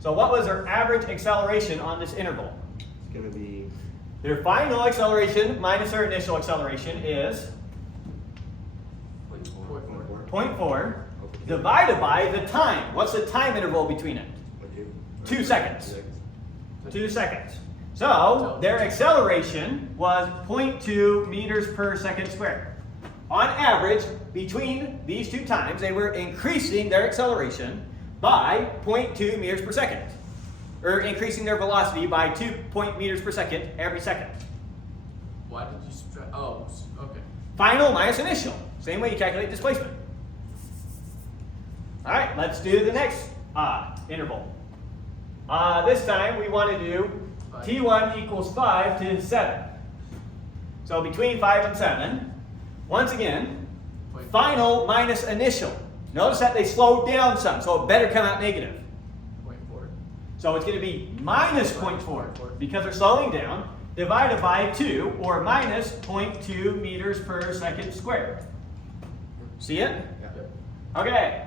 So what was our average acceleration on this interval? It's going to be Their final acceleration minus their initial acceleration is 0.4 divided by the time. What's the time interval between it? 2 seconds. 2 seconds. So their acceleration was 0.2 meters per second squared. On average, between these two times, they were increasing their acceleration by 0.2 meters per second. Or increasing their velocity by 2 meters per second every second. Why did you subtract? Oh, okay. Final minus initial. Same way you calculate displacement. All right, let's do the next interval. This time we want to do t1 equals 5 to 7. So between 5 and 7, once again, final minus initial. Notice that they slowed down some, so it better come out negative. 0.4. So it's going to be minus 0.4 because they're slowing down, divided by 2, or minus 0.2 meters per second squared. See it? Yeah. Okay.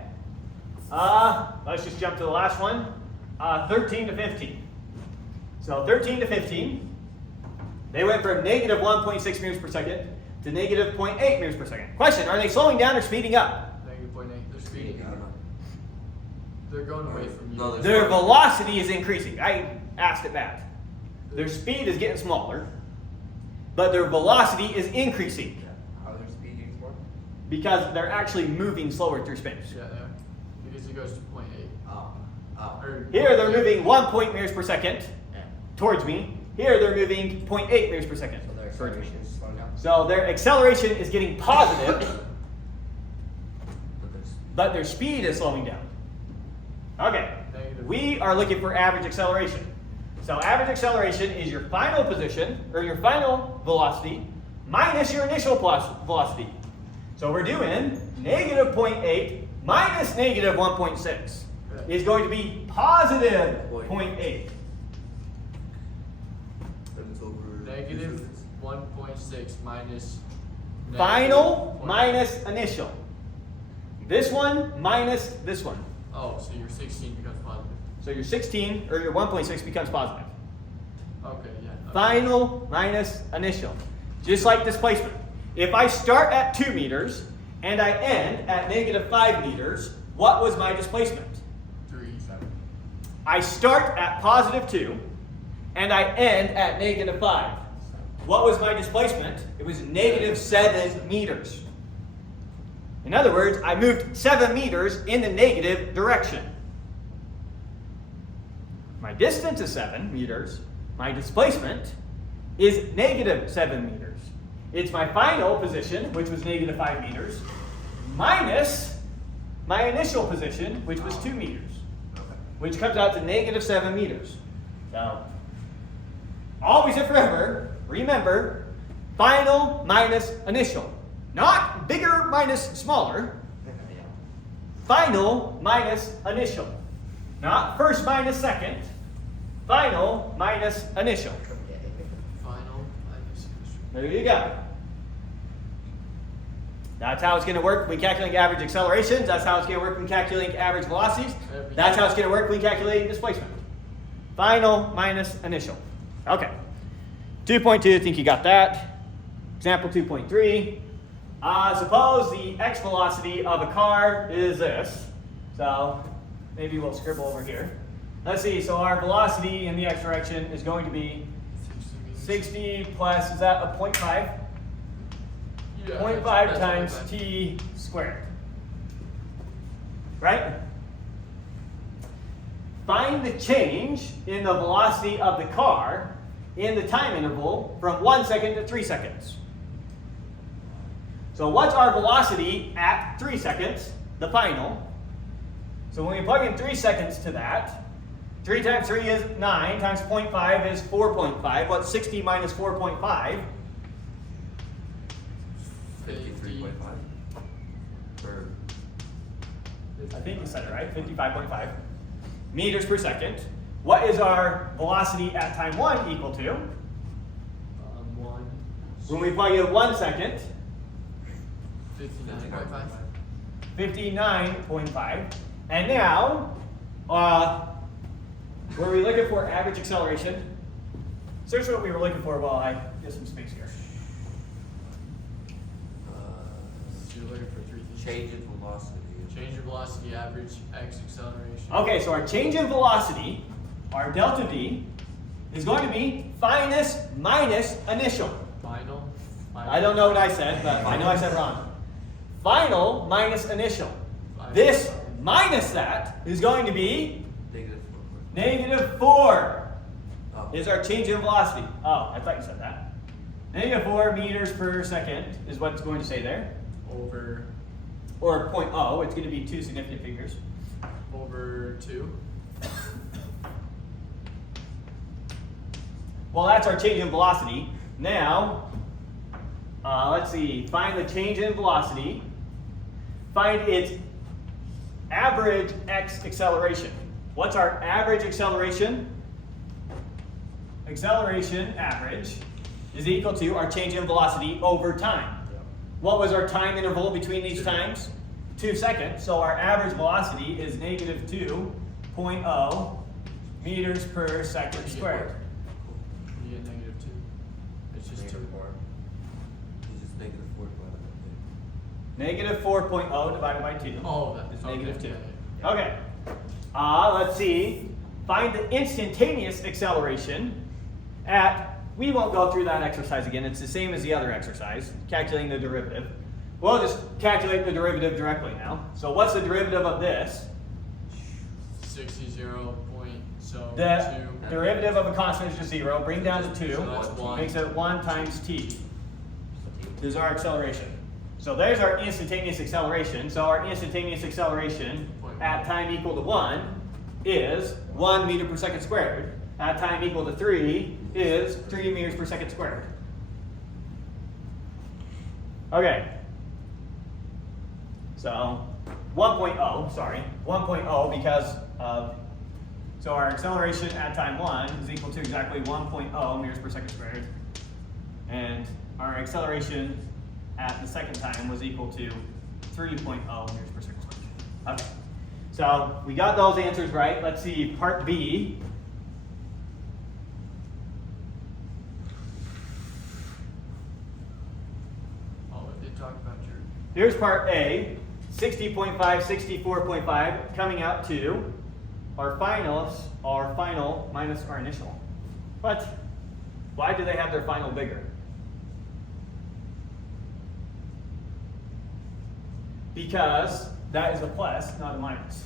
Let's just jump to the last one. 13 to 15. So 13 to 15, they went from negative 1.6 meters per second to negative 0.8 meters per second. Question, are they slowing down or speeding up? Negative 0.8. They're speeding up. They're going away from you. No, Their velocity is increasing. I asked it back. Their speed is getting smaller, but their velocity is increasing Yeah. How are their speeding more? because they're actually moving slower through space. Yeah, they are. Because it goes to 0.8. Oh. Oh. Or Here they're moving 1 point meters per second Yeah. towards me. Here they're moving 0.8 meters per second So their towards me. acceleration is slowing down. So their acceleration is getting positive, But there's but their speed is slowing down. Okay, Negative. we are looking for average acceleration. So average acceleration is your final position, or your final velocity, minus your initial velocity. So we're doing negative 0.8 minus negative 1.6 is going to be positive 0.8. And it's over. Negative 1.6 minus. Final negative minus initial. This one minus this one. Oh, so your 16 becomes positive. So your 16, or your 1.6 becomes positive. Okay, yeah. Okay. Final minus initial. Just like displacement. If I start at 2 meters and I end at negative 5 meters, what was my displacement? 3. I start at positive 2 and I end at negative 5. What was my displacement? It was negative 7 meters. In other words, I moved 7 meters in the negative direction. My distance is 7 meters. My displacement is negative 7 meters. It's my final position, which was negative 5 meters, minus my initial position, which was 2 meters, which comes out to negative 7 meters. So, always and forever, remember, final minus initial. Not bigger minus smaller. yeah. Final minus initial. Not first minus second. Final minus initial. Final minus initial. There you go. That's how it's going to work when calculating average accelerations. That's how it's going to work when calculating average velocities. That's how it's going to work when calculating displacement. Final minus initial. Okay. 2.2, I think you got that. Example 2.3. Suppose the x velocity of a car is this. So maybe we'll scribble over here. Let's see, so our velocity in the x direction is going to be 60 plus, is that a 0.5? Yeah, 0.5 that's times 0.5. t squared. Right? Find the change in the velocity of the car in the time interval from 1 second to 3 seconds. So what's our velocity at 3 seconds, the final? So when we plug in 3 seconds to that, 3 times 3 is 9, times 0.5 is 4.5. What's 60 minus 4.5? 53.5. Or I think you said it right, 55.5 meters per second. What is our velocity at time 1 equal to? 1. When we plug in 1 second, 59.5. 59.5. And now, were we looking for average acceleration? Search what we were looking for while I get some space here. So you're looking for 3 things. change in velocity. Change your velocity, average, x acceleration. Okay, so our change in velocity, our delta v, is going to be minus initial. Final. I don't know what I said, but I know I said wrong. Final minus initial. This minus that is going to be Negative 4. -4 Oh. is our change in velocity. Oh, I thought you said that. Negative 4 meters per second is what it's going to say there. Over Or 0.0, it's going to be two significant figures. over 2. Well, that's our change in velocity. Now, let's see, find the change in velocity. Find its average x acceleration. What's our average acceleration? Acceleration average is equal to our change in velocity over time. What was our time interval between these times? 2 seconds. So our average velocity is negative 2.0 meters per second squared. You get negative 2. It's just 2. Negative 4. It's just negative 4 divided by Negative 4.0 divided by 2 Oh, that is okay, negative 2. yeah, yeah. Okay. Let's see. Find the instantaneous acceleration at, we won't go through that exercise again. It's the same as the other exercise, calculating the derivative. We'll just calculate the derivative directly now. So what's the derivative of this? 60 0 point so The 2. derivative of a constant is just 0. Bring down to 2. So that's 1. Makes it 1 times t. Is our acceleration. So there's our instantaneous acceleration. So our instantaneous acceleration at time equal to 1 is 1 meter per second squared. At time equal to 3 is 3 meters per second squared. Okay. So 1.0, sorry, 1.0 because of, so our acceleration at time 1 is equal to exactly 1.0 meters per second squared. And our acceleration at the second time was equal to 3.0 meters per second squared. Okay. So we got those answers right. Let's see part B. Oh, they talk about your. Here's part A, 60.5, 64.5, coming out to our final minus our initial. But why do they have their final bigger? Because that is a plus, not a minus.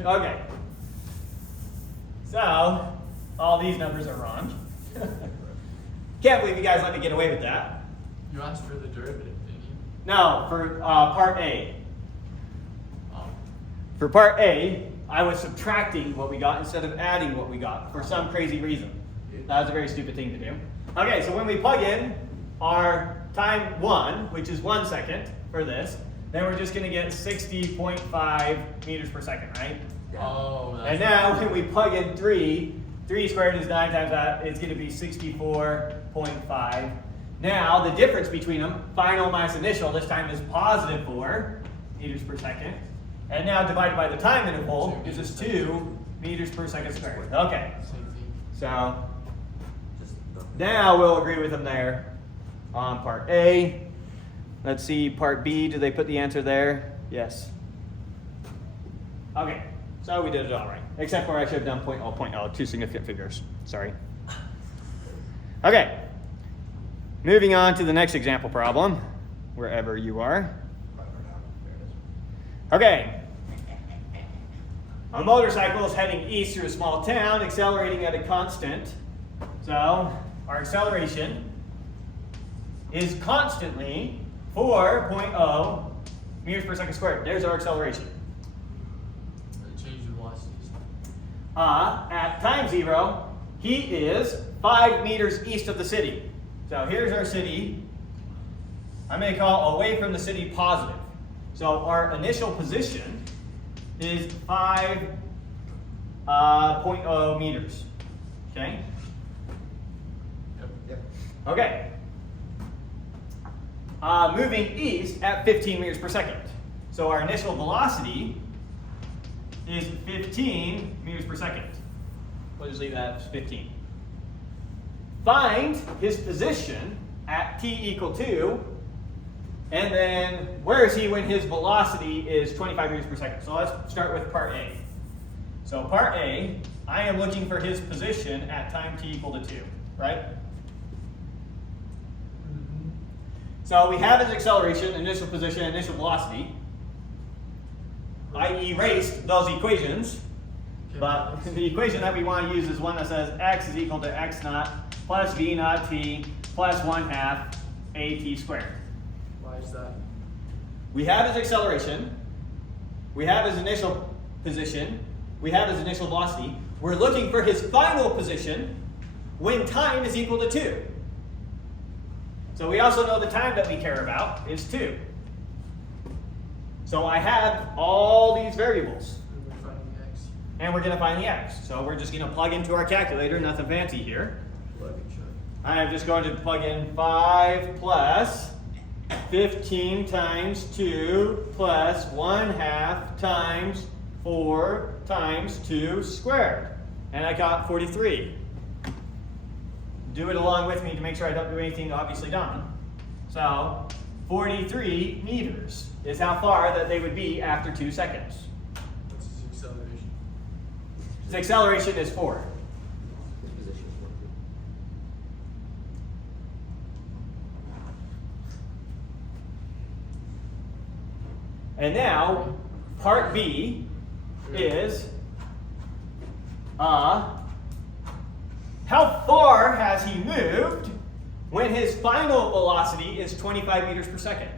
Okay. So, all these numbers are wrong. Can't believe you guys let me get away with that. You asked for the derivative, didn't you? No, for part A. Oh. For part A, I was subtracting what we got instead of adding what we got for some crazy reason. That was a very stupid thing to do. Okay, so when we plug in our time 1, which is 1 second for this, then we're just going to get 60.5 meters per second, right? Oh, that's And now when we plug in 3 squared is 9 times that, it's going to be 64.5. Now the difference between them, final minus initial, this time is positive 4 meters per second. And now divided by the time interval gives us 2 meters per second squared. Okay, same thing. so Just nothing. now we'll agree with them there on part A. Let's see part B. Did they put the answer there? Yes. Okay, so we did it all right. Except for I should have done 0.0, two significant figures. Sorry. Okay, moving on to the next example problem, wherever you are. Okay. A motorcycle is heading east through a small town, accelerating at a constant. So our acceleration is constantly 4.0 meters per second squared. There's our acceleration. Change in velocities. At time 0, he is 5 meters east of the city. So here's our city. I may call away from the city positive. So our initial position is 5.0 meters. Okay? Yep. Okay. Moving east at 15 meters per second. So our initial velocity is 15 meters per second. We'll just leave that as 15. Find his position at t equal 2, and then where is he when his velocity is 25 meters per second? So let's start with part A. So part A, I am looking for his position at time t equal to 2, right? So we have his acceleration, initial position, initial velocity. I erased those equations. But the equation that we want to use is one that says x is equal to x naught plus v naught t plus 1/2 at squared. Why is that? We have his acceleration, we have his initial position, we have his initial velocity. We're looking for his final position when time is equal to 2. So we also know the time that we care about is 2. So I have all these variables. And we're finding x. And we're going to find the x. So we're just going to plug into our calculator, nothing fancy here. Plug and chug. I'm just going to plug in 5 plus 15 times 2 plus 1/2 times 4 times 2 squared. And I got 43. Do it along with me to make sure I don't do anything obviously dumb. So 43 meters is how far that they would be after 2 seconds. What's his acceleration? His acceleration is 4. His position is 42. And now, part B is, how far has he moved when his final velocity is 25 meters per second?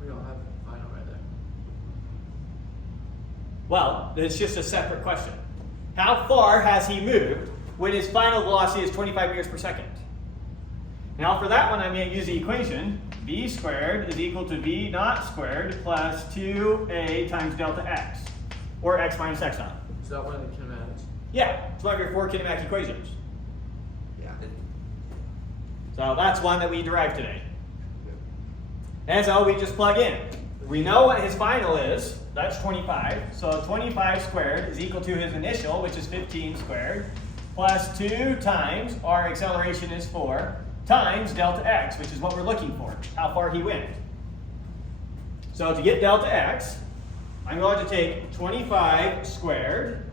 We don't have the final right there. Well, it's just a separate question. How far has he moved when his final velocity is 25 meters per second? Now for that one, I'm going to use the equation v squared is equal to v naught squared plus 2a times delta x, or x minus x naught. Is that one of the kinematics? Yeah, it's one of your 4 kinematic equations. Yeah. So that's one that we derived today. And so we just plug in. We know what his final is. That's 25. So 25 squared is equal to his initial, which is 15 squared, plus 2 times, our acceleration is 4, times delta x, which is what we're looking for, how far he went. So to get delta x, I'm going to take 25 squared.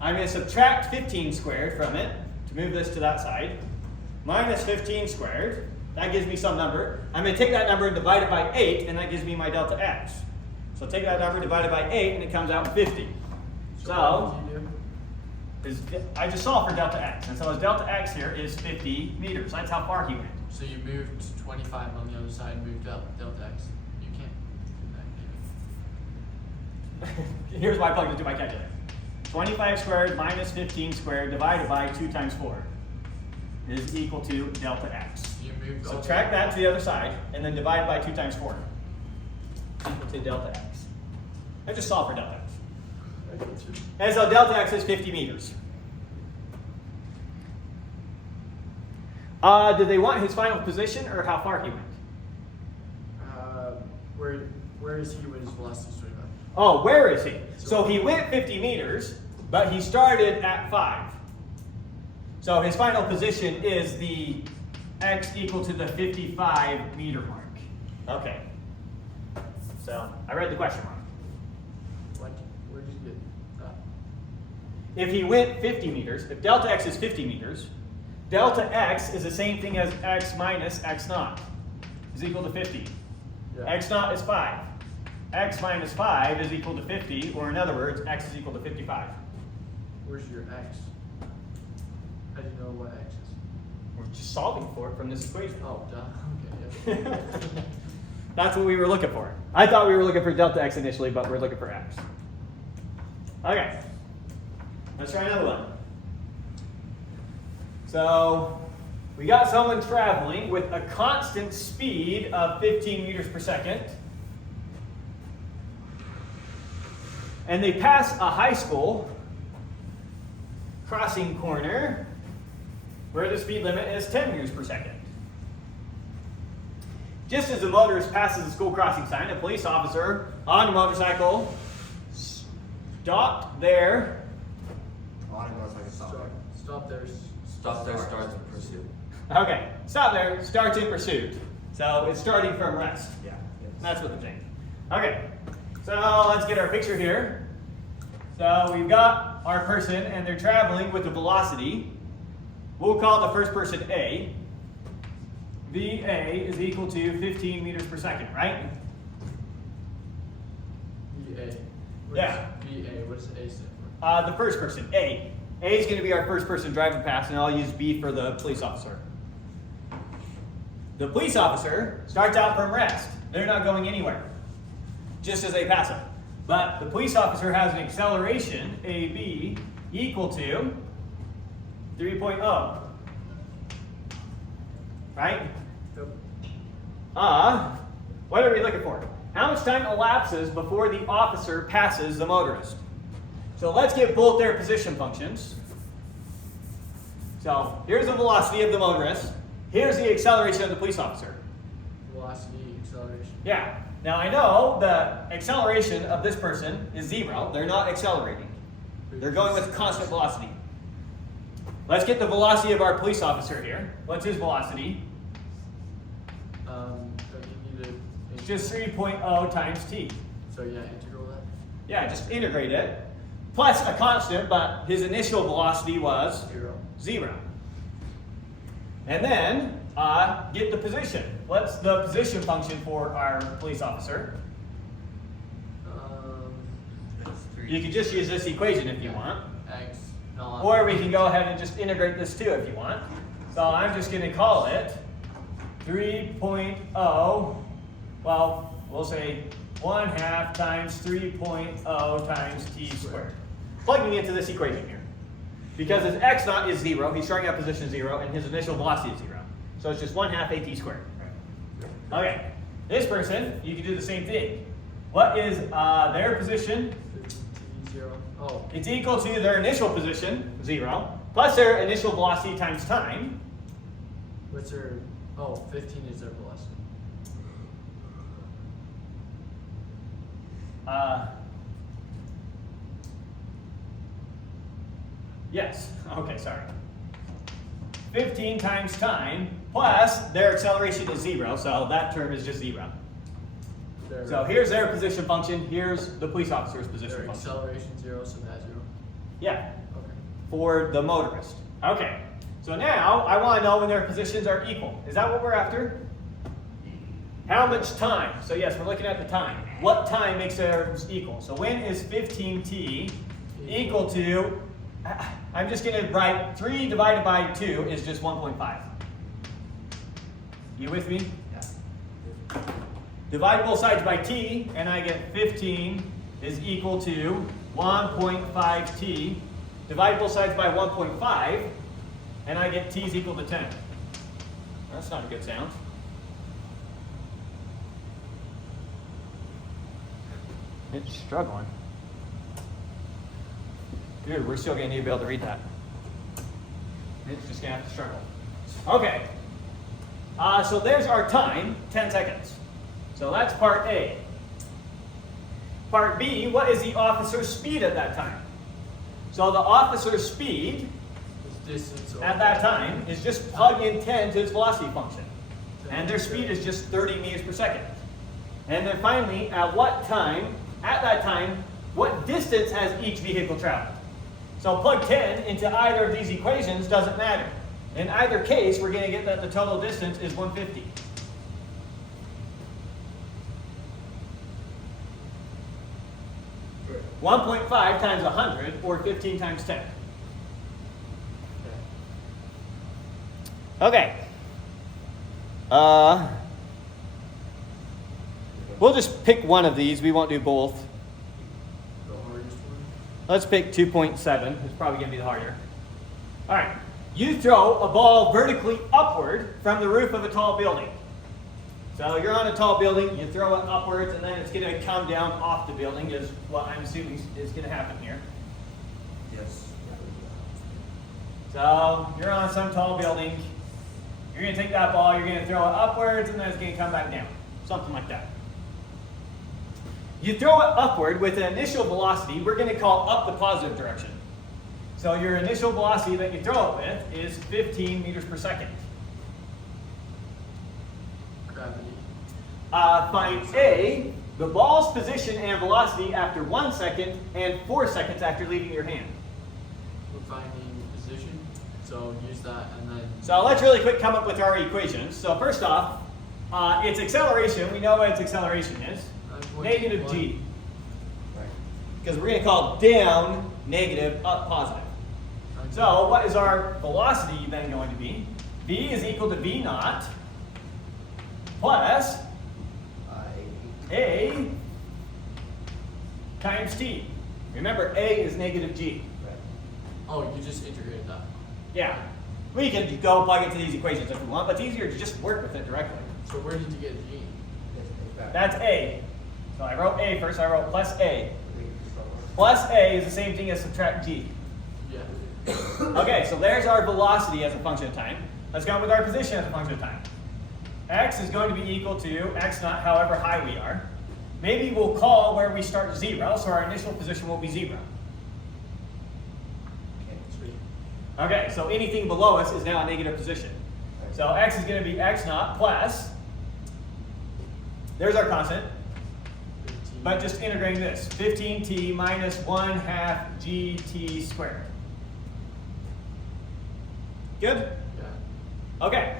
I'm going to subtract 15 squared from it to move this to that side, minus 15 squared. That gives me some number. I'm going to take that number and divide it by 8, and that gives me my delta x. So take that number, divide it by 8, and it comes out 50. So what did you do? I just solved for delta x, and so his delta x here is 50 meters. That's how far he went. So you moved 25 on the other side and moved up delta x. You can't do that, can you? Here's why I plugged into my calculator. 25 squared minus 15 squared divided by 2 times 4 is equal to delta x. You moved all Subtract that to the other side, and then divide by 2 times 4 equal to delta x. I just solved for delta x. I get you. And so delta x is 50 meters. Did they want his final position or how far he went? Where is he when his velocity is 25? Oh, where is he? So he went 50 meters, but he started at 5. So his final position is the x equal to the 55 meter mark. Okay. So I read the question wrong. Where did you get that? If he went 50 meters, if delta x is 50 meters, delta x is the same thing as x minus x naught is equal to 50. Yeah. X naught is 5. X minus 5 is equal to 50, or in other words, x is equal to 55. Where's your x? How do you know what x is? We're just solving for it from this equation. Oh, duh. Okay. Yeah. That's what we were looking for. I thought we were looking for delta x initially, but we're looking for x. Okay. Let's try another one. So we got someone traveling with a constant speed of 15 meters per second. And they pass a high school crossing corner where the speed limit is 10 meters per second. Just as the motorist passes the school crossing sign, a police officer on a motorcycle stopped there. On it goes like a stop. Stop there. Stop there, starts in pursuit. Okay, stop there, starts in pursuit. So it's starting from rest. Yeah. That's what they're saying. Okay, so let's get our picture here. So we've got our person and they're traveling with a velocity. We'll call the first person A. VA is equal to 15 meters per second, right? VA. Yeah. VA. What does A stand for? The first person, A. A is going to be our first person driving past, and I'll use B for the police officer. The police officer starts out from rest. They're not going anywhere, just as they pass it. But the police officer has an acceleration, AB, equal to 3.0. Right? Yep. What are we looking for? How much time elapses before the officer passes the motorist? So let's get both their position functions. So here's the velocity of the motorist. Here's the acceleration of the police officer. Velocity, acceleration. Yeah. Now I know the acceleration of this person is 0. They're not accelerating. They're going with constant velocity. Let's get the velocity of our police officer here. What's his velocity? So you need to. It's just 3.0 times t. So yeah, integral that. Yeah, just integrate it. Plus a constant, but his initial velocity was 0. And then get the position. What's the position function for our police officer? That's 3. You could just use this equation if you want. X. No. Or we can go ahead and just integrate this too if you want. So I'm just going to call it 3.0, well, we'll say 1/2 times 3.0 times t squared. Plugging into this equation here. Because his x naught is 0, he's starting at position 0, and his initial velocity is 0. So it's just 1/2 at squared. Okay, this person, you can do the same thing. What is their position? 0. Oh. It's equal to their initial position, 0, plus their initial velocity times time. What's their? Oh, 15 is their velocity. Yes, okay, sorry. 15 times time plus their acceleration is 0, so that term is just 0. So here's their position function, here's the police officer's position Their function. acceleration 0, so that 0. Yeah, Okay. for the motorist. Okay, so now I want to know when their positions are equal. Is that what we're after? How much time? So yes, we're looking at the time. What time makes theirs equal? So when is 15t equal to, I'm just going to write 3 divided by 2 is just 1.5. You with me? Yeah. Divide both sides by t, and I get 15 is equal to 1.5t. Divide both sides by 1.5, and I get t is equal to 10. That's not a good sound. It's struggling. Dude, we're still going to need to be able to read that. It's just going to have to struggle. Okay. So there's our time, 10 seconds. So that's part A. Part B, what is the officer's speed at that time? So the officer's speed It's distance at that time is just plug in 10 to its velocity function. And their speed is just 30 meters per second. And then finally, at that time, what distance has each vehicle traveled? So plug 10 into either of these equations, doesn't matter. In either case, we're going to get that the total distance is 150. Right. 1.5 times 100, or 15 times 10. Okay. We'll just pick one of these. We won't do both. The hardest one. Let's pick 2.7. It's probably going to be the harder. All right. You throw a ball vertically upward from the roof of a tall building. So you're on a tall building, you throw it upwards, and then it's going to come down off the building, is what I'm assuming is going to happen here. Yes. So you're on some tall building, you're going to take that ball, you're going to throw it upwards, and then it's going to come back down. Something like that. You throw it upward with an initial velocity, we're going to call up the positive direction. So your initial velocity that you throw it with is 15 meters per second. Gravity. Find A, the ball's position and velocity after 1 second and 4 seconds after leaving your hand. We're finding position, so use that and then. So let's really quick come up with our equations. So first off, its acceleration, we know what its acceleration is. Negative g. Right. because we're going to call down negative, up positive. So what is our velocity then going to be? V is equal to V naught plus A times T. Remember, A is negative G. Oh, you just integrated that. Yeah. We can go plug into these equations if we want, but it's easier to just work with it directly. So where did you get G? That's A. So I wrote A first, I wrote plus A. Plus A is the same thing as subtract G. Yeah. Okay, so there's our velocity as a function of time. Let's go with our position as a function of time. X is going to be equal to x naught, however high we are. Maybe we'll call where we start 0, so our initial position will be 0. Sweet. Okay, so anything below us is now a negative position. So x is going to be x naught plus, there's our constant, 15. but just integrating this, 15t minus 1/2 gt squared. Good? Yeah. Okay,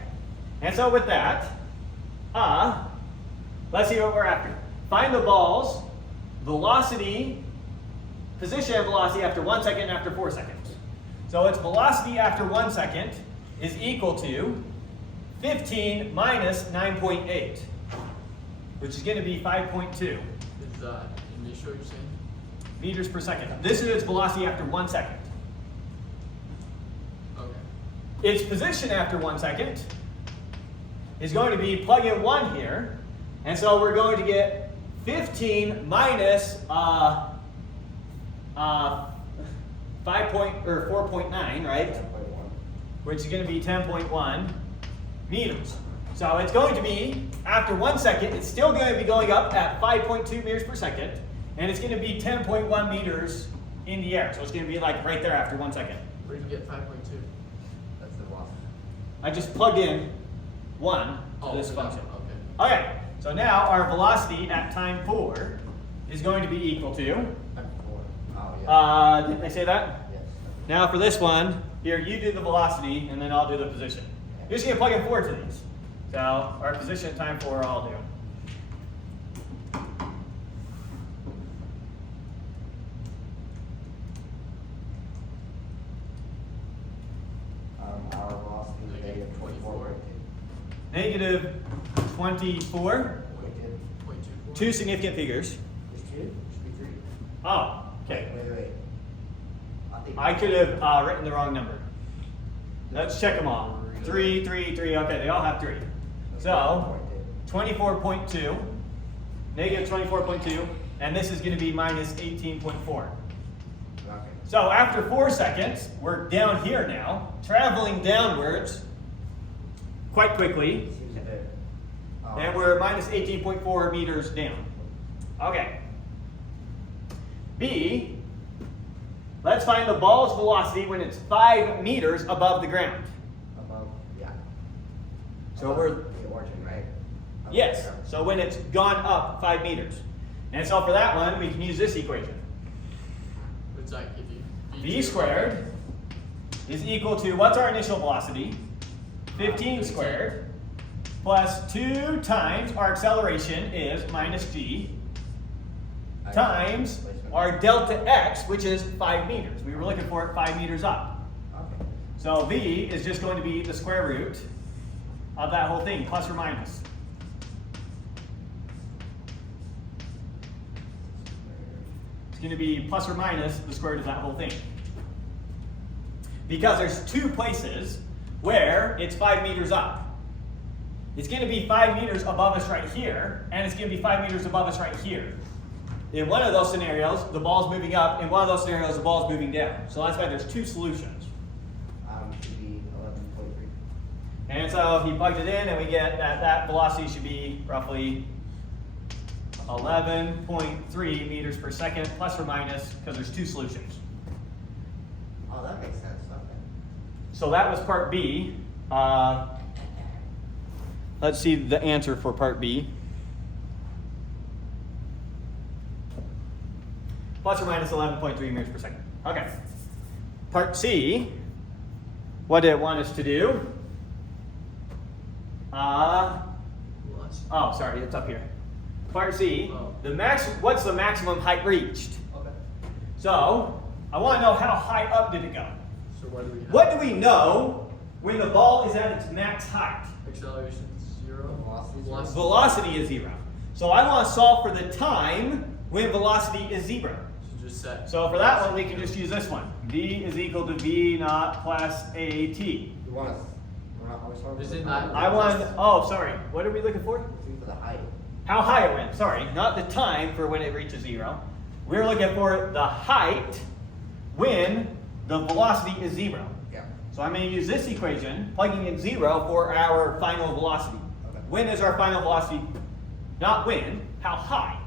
and so with that, let's see what we're after. Find the ball's velocity, position and velocity after 1 second and after 4 seconds. So its velocity after 1 second is equal to 15 minus 9.8, which is going to be 5.2 Is initial you're saying? meters per second. This is its velocity after 1 second. Okay. Its position after 1 second is going to be plug in 1 here, and so we're going to get 15 minus 4.9, right? 10.1. Which is going to be 10.1 meters. So it's going to be, after 1 second, it's still going to be going up at 5.2 meters per second, and it's going to be 10.1 meters in the air. So it's going to be like right there after 1 second. Where did you get 5.2? That's the velocity. I just plugged in 1 to this for that function. one, okay. Okay, so now our velocity at time 4 is going to be equal to, Time 4. Oh, yeah. didn't I say that? Yes. Now for this one, here you do the velocity and then I'll do the position. You're just going to plug in 4 to these. So our position at time 4 I'll do. Our velocity is negative 24. Negative 24, 0.24. 2 significant figures. Is 2? Should be 3. Oh, okay. Wait. I could have written the wrong number. Let's check them all. 3, 3, 3. Okay, they all have 3. So 24.2, negative 24.2, and this is going to be minus 18.4. Okay. So after 4 seconds, we're down here now, traveling downwards quite quickly, Seems a bit. and we're minus 18.4 meters down. Okay. B, let's find the ball's velocity when it's 5 meters above the ground. Above, yeah. So Above we're, the origin, right? Above yes, the ground. so when it's gone up 5 meters. And so for that one, we can use this equation. It's like if you V squared is equal to, what's our initial velocity? 15 squared plus 2 times our acceleration is minus g times our delta x, which is 5 meters. We were looking for it 5 meters up. Okay. So v is just going to be the square root of that whole thing, plus or minus. It's going to be plus or minus the square root of that whole thing. Because there's 2 places where it's 5 meters up. It's going to be 5 meters above us right here, and it's going to be 5 meters above us right here. In one of those scenarios, the ball's moving up. In one of those scenarios, the ball's moving down. So that's why there's 2 solutions. Should be 11.3. And so if he plugged it in, and we get that velocity should be roughly 11.3 meters per second, plus or minus, because there's 2 solutions. Oh, that makes sense. Okay. So that was part B. Let's see the answer for part B. Plus or minus 11.3 meters per second. Okay. Part C, what did it want us to do? Oh, sorry, it's up here. Part C, Oh. what's the maximum height reached? Okay. So I want to know how high up did it go. So what do we have? What do we know when the ball is at its max height? Acceleration 0. Velocity is Velocity. Velocity is 0. So I want to solve for the time when velocity is 0. So just set. So for that one, we can just use this one. V is equal to V naught plus AT. You want us? We're not always talking Is about it the not- height. I want, oh, sorry. What are we looking for? Looking for the height. How high it went. Sorry, not the time for when it reaches 0. We're looking for the height when the velocity is 0. Yeah. So I'm going to use this equation, plugging in 0 for our final velocity. Okay. When is our final velocity? Not when, how high?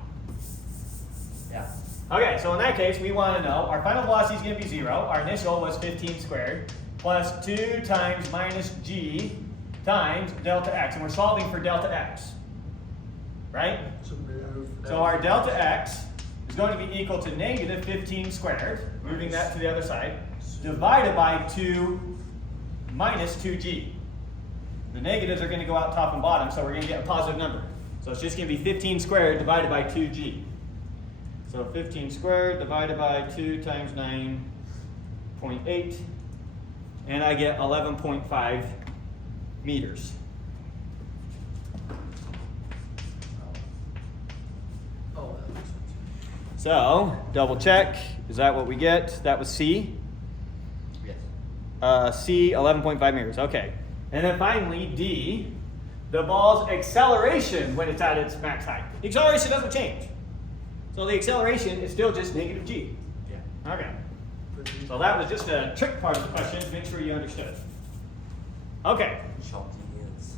Yeah. Okay, so in that case, we want to know our final velocity is going to be 0. Our initial was 15 squared plus 2 times minus g times delta x. And we're solving for delta x, right? So move. So our delta x is going to be equal to negative 15 squared, moving that to the other side, divided by 2 minus 2g. The negatives are going to go out top and bottom, so we're going to get a positive number. So it's just going to be 15 squared divided by 2g. So 15 squared divided by 2 times 9.8, and I get 11.5 meters. Oh, that makes sense. So, double check. Is that what we get? That was C. Yes. C, 11.5 meters. Okay. And then finally, D, the ball's acceleration when it's at its max height. The acceleration doesn't change. So the acceleration is still just negative g. Yeah. Okay. So that was just a trick part of the question to make sure you understood. Okay. Salty hands.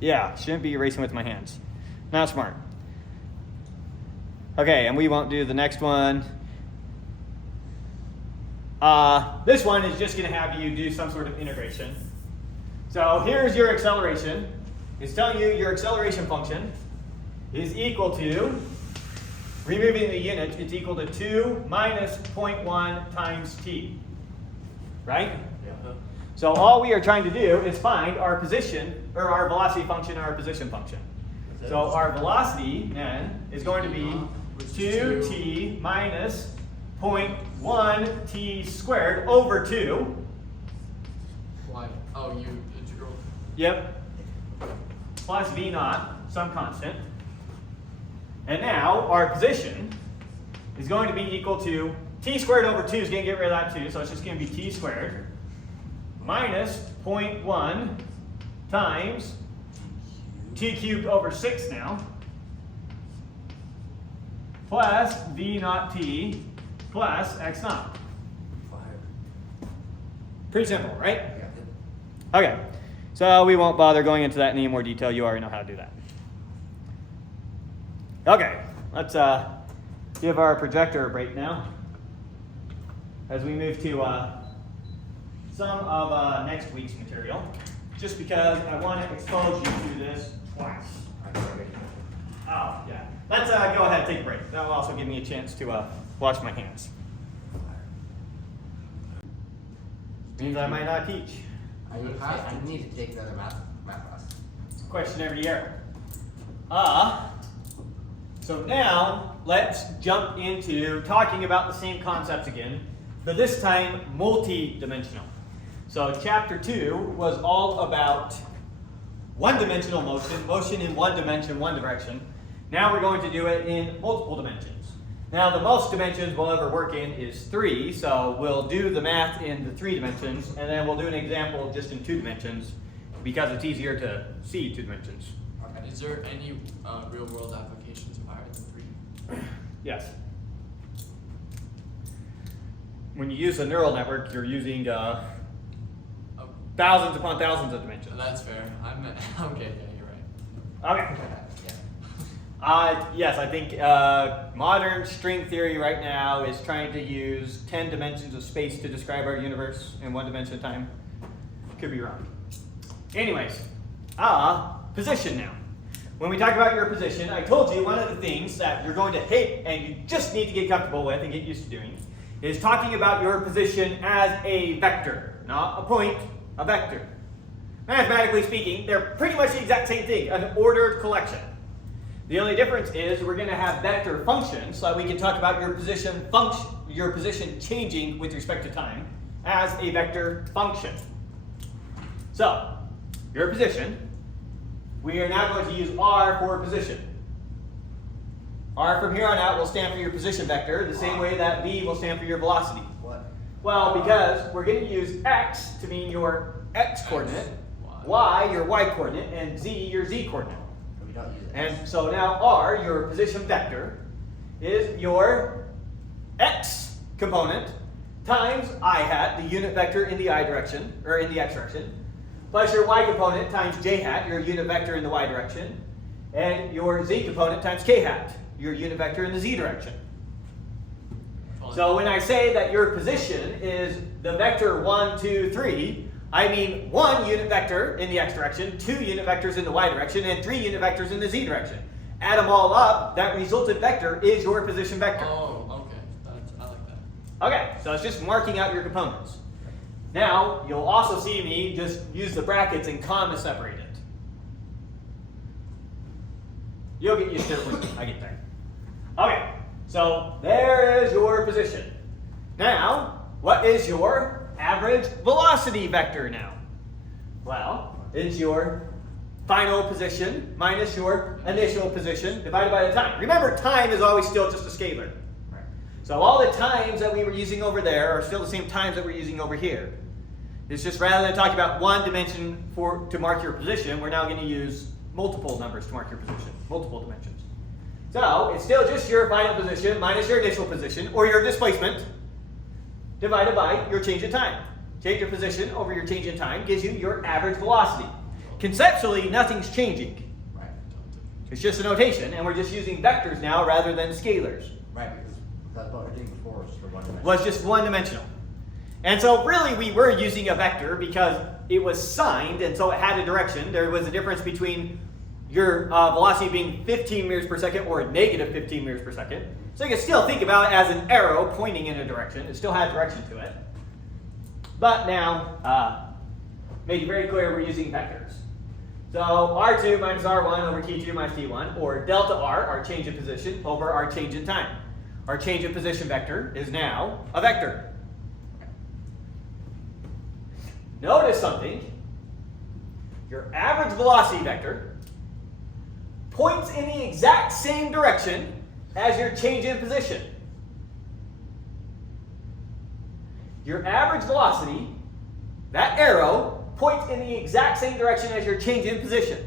Yeah, shouldn't be erasing with my hands. Not smart. Okay, and we won't do the next one. This one is just going to have you do some sort of integration. So here's your acceleration. It's telling you your acceleration function is equal to, removing the unit, it's equal to 2 minus 0.1 times t. Right? Yeah. So all we are trying to do is find our position, or our velocity function, and our position function. So our velocity then is going to be 2t minus 0.1 t squared over 2. Why? Oh, you integral. Yep. Plus v naught, some constant. And now our position is going to be equal to t squared over 2 is going to get rid of that 2, so it's just going to be t squared minus 0.1 times t cubed over 6 now, plus v naught t plus x naught. Fire. Pretty simple, right? Yeah. Okay, so we won't bother going into that in any more detail. You already know how to do that. Okay, let's give our projector a break now as we move to some of next week's material, just because I want to expose you to this twice. Oh, yeah. Let's go ahead and take a break. That will also give me a chance to wash my hands. Means I might not teach. I need to take another math class. Question every year. So now let's jump into talking about the same concepts again, but this time multi-dimensional. So chapter 2 was all about one-dimensional motion, motion in one dimension, one direction. Now we're going to do it in multiple dimensions. Now the most dimensions we'll ever work in is 3, so we'll do the math in the 3 dimensions, and then we'll do an example just in 2 dimensions because it's easier to see 2 dimensions. Okay. Is there any real-world applications of higher than 3? Yes. When you use a neural network, you're using Oh, thousands upon thousands of dimensions. that's fair. Okay. Yeah, you're right. Okay. Yeah. Yes, I think modern string theory right now is trying to use 10 dimensions of space to describe our universe in 1 dimension of time. Could be wrong. Anyways, position now. When we talk about your position, I told you one of the things that you're going to hate and you just need to get comfortable with and get used to doing is talking about your position as a vector, not a point, a vector. Mathematically speaking, they're pretty much the exact same thing, an ordered collection. The only difference is we're going to have vector functions so that we can talk about your position function, your position changing with respect to time as a vector function. So, your position, we are now going to use r for position. R from here on out will stand for your position vector, the same way that V will stand for your velocity. What? Well, because we're going to use x to mean your x coordinate, y your y coordinate, and z your z coordinate. We don't use it. And so now r, your position vector, is your x component times I hat, the unit vector in the I direction, or in the x direction, plus your y component times j hat, your unit vector in the y direction, and your z component times k hat, your unit vector in the z direction. So when I say that your position is the vector 1, 2, 3, I mean 1 unit vector in the x direction, 2 unit vectors in the y direction, and 3 unit vectors in the z direction. Add them all up, that resultant vector is your position vector. Oh, okay. I like that. Okay, so it's just marking out your components. Now, you'll also see me just use the brackets and comma separate it. You'll get used to it when I get there. Okay, so there is your position. Now, what is your average velocity vector now? Well, it's your final position minus your initial position divided by the time. Remember, time is always still just a scalar. Right. So all the times that we were using over there are still the same times that we're using over here. It's just rather than talking about one dimension to mark your position, we're now going to use multiple numbers to mark your position, multiple dimensions. So it's still just your final position minus your initial position, or your displacement, divided by your change in time. Change your position over your change in time gives you your average velocity. Conceptually, nothing's changing. Right. It's just a notation, and we're just using vectors now rather than scalars. Right, because that's what we were doing before was for one dimension. Was just one dimensional. And so really we were using a vector because it was signed, and so it had a direction. There was a difference between your velocity being 15 meters per second or negative 15 meters per second. So you can still think about it as an arrow pointing in a direction. It still had direction to it. But now, made it very clear we're using vectors. So R2 minus R1 over T2 minus T1, or delta R, our change in position, over our change in time. Our change in position vector is now a vector. Notice something. Your average velocity vector points in the exact same direction as your change in position. Your average velocity, that arrow, points in the exact same direction as your change in position.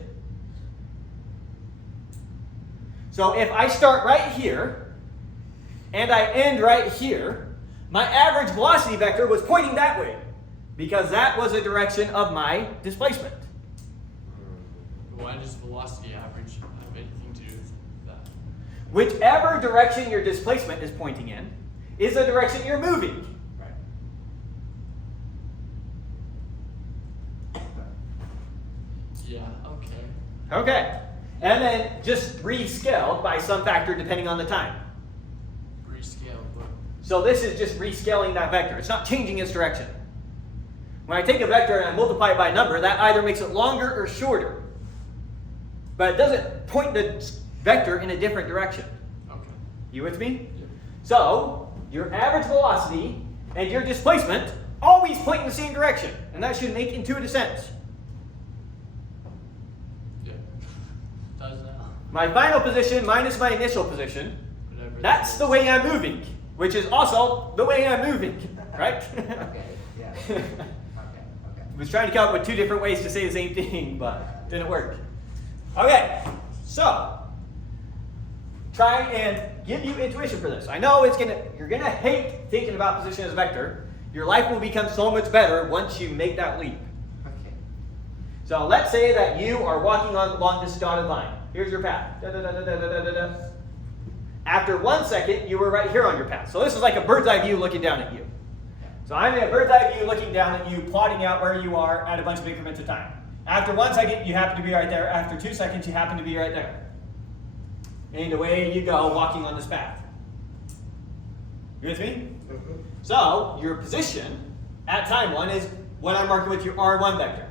So if I start right here and I end right here, my average velocity vector was pointing that way because that was the direction of my displacement. Why does velocity average have anything to do with that? Whichever direction your displacement is pointing in is the direction you're moving. Right. Yeah, okay. Okay. And then just rescaled by some factor depending on the time. Rescale, but So this is just rescaling that vector. It's not changing its direction. When I take a vector and I multiply it by a number, that either makes it longer or shorter. But it doesn't point the vector in a different direction. okay. You with me? Yep. So, your average velocity and your displacement always point in the same direction. And that should make intuitive sense. Yeah. Does now. My final position minus my initial position, Whatever. that's the way I'm moving, which is also the way I'm moving, right? Okay, yeah. Okay, okay. I was trying to come up with two different ways to say the same thing, but didn't work. Okay, so try and give you intuition for this. I know you're gonna hate thinking about position as a vector. Your life will become so much better once you make that leap. Okay. So let's say that you are walking along this dotted line. Here's your path. Da, da, da, da, da, da, da, da. After 1 second, you were right here on your path. So this is like a bird's eye view looking down at you. So I'm in a bird's eye view looking down at you, plotting out where you are at a bunch of increments of time. After 1 second, you happen to be right there. After 2 seconds, you happen to be right there. And away you go, walking on this path. You with me? Mm-hmm. So your position at time 1 is what I'm marking with your R1 vector.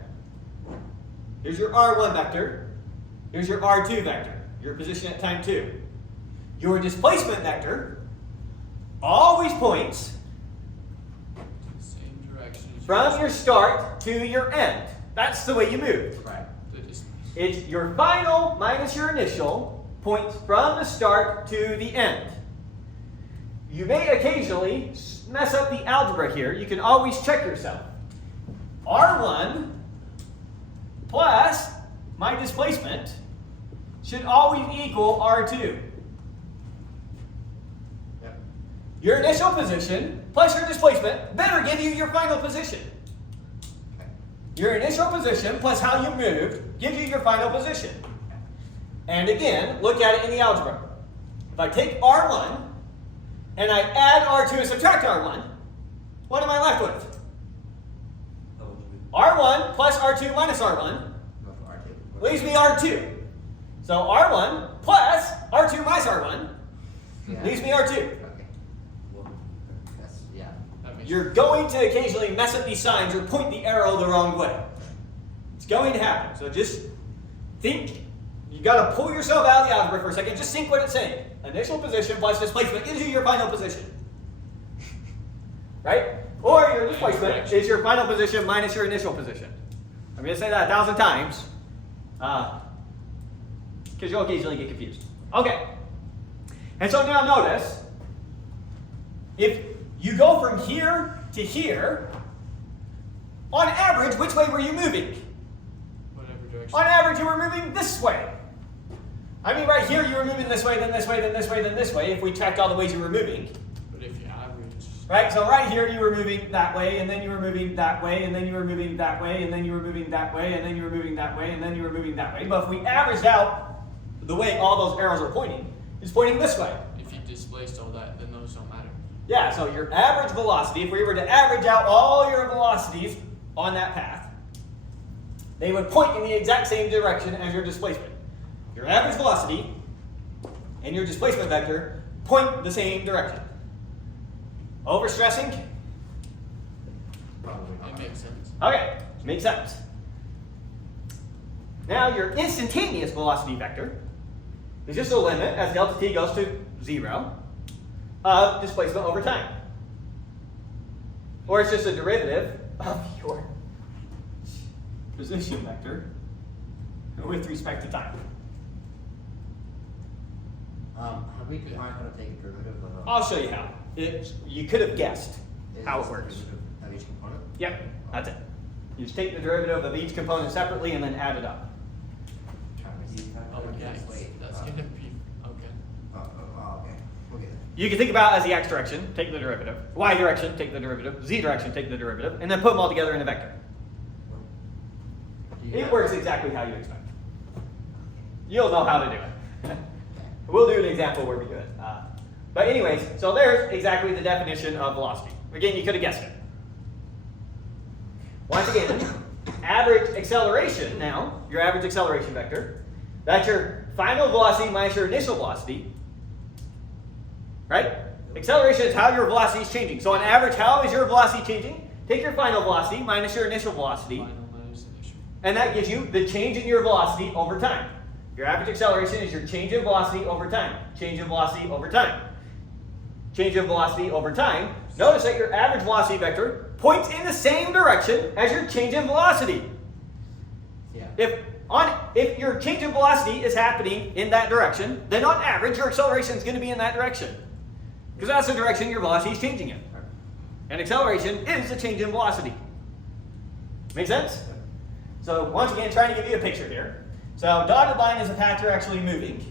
Here's your R1 vector. Here's your R2 vector, your position at time 2. Your displacement vector always always points Same direction as from your start to your end. That's the way you move. Right. the distance. It's your final minus your initial points from the start to the end. You may occasionally mess up the algebra here. You can always check yourself. R1 plus my displacement should always equal R2. Yep. Your initial position plus your displacement better give you your final position. Okay. Your initial position plus how you moved gives you your final position. And again, look at it in the algebra. If I take R1 and I add R2 and subtract R1, what am I left with? Oh, would you R1 plus R2 minus R1 Go for R2. leaves me R2. So R1 plus R2 minus R1 Yeah. leaves me R2. Okay. Well, that's, yeah. That makes You're going to occasionally mess up these signs or point the arrow the wrong way. It's going to happen. So just think. You got to pull yourself out of the algebra for a second. Just think what it's saying. Initial position plus displacement gives you your final position. Right? Or your displacement is your final position minus your initial position. I'm going to say that 1,000 times because you'll occasionally get confused. Okay. And so now notice, if you go from here to here, on average, which way were you moving? whatever direction. On average, you were moving this way. I mean, right here, you were moving this way, then this way, then this way, then this way, if we tracked all the ways you were moving. But if you average, Right? So right here, you were moving that way, and then you were moving that way, and then you were moving that way, and then you were moving that way, and then you were moving that way, and then you were moving that way. But if we averaged out the way all those arrows are pointing, it's pointing this way. if you displaced all that, then those don't matter. Yeah, so your average velocity, if we were to average out all your velocities on that path, they would point in the exact same direction as your displacement. Your average velocity and your displacement vector point the same direction. Overstressing? Probably not. It makes sense. Okay, makes sense. Now your instantaneous velocity vector is just a limit as delta t goes to 0 of displacement over time. Or it's just a derivative of your position vector with respect to time. Have we defined how to take a derivative of I'll show you how. You could have guessed how it works. Of each component? Yep, that's it. You just take the derivative of each component separately and then add it up. Trying to see if I Oh, can yeah, translate. that's gonna be okay. Okay. We'll get there. You can think about it as the x direction, take the derivative. Y direction, take the derivative. Z direction, take the derivative. And then put them all together in a vector. Do you It have- works exactly how you expect. You'll know how to do it. We'll do an example where we do it. But anyways, so there's exactly the definition of velocity. Again, you could have guessed it. Once again, average acceleration now, your average acceleration vector, that's your final velocity minus your initial velocity. Right? Acceleration is how your velocity is changing. So on average, how is your velocity changing? Take your final velocity minus your initial velocity, Final minus initial. and that gives you the change in your velocity over time. Your average acceleration is your change in velocity over time. Change in velocity over time. Change in velocity over time. Notice that your average velocity vector points in the same direction as your change in velocity. Yeah. If your change in velocity is happening in that direction, then on average your acceleration is going to be in that direction. Because that's the direction your velocity is changing in. And acceleration is a change in velocity. Make sense? So once again, trying to give you a picture here. So dotted line is the path you're actually moving.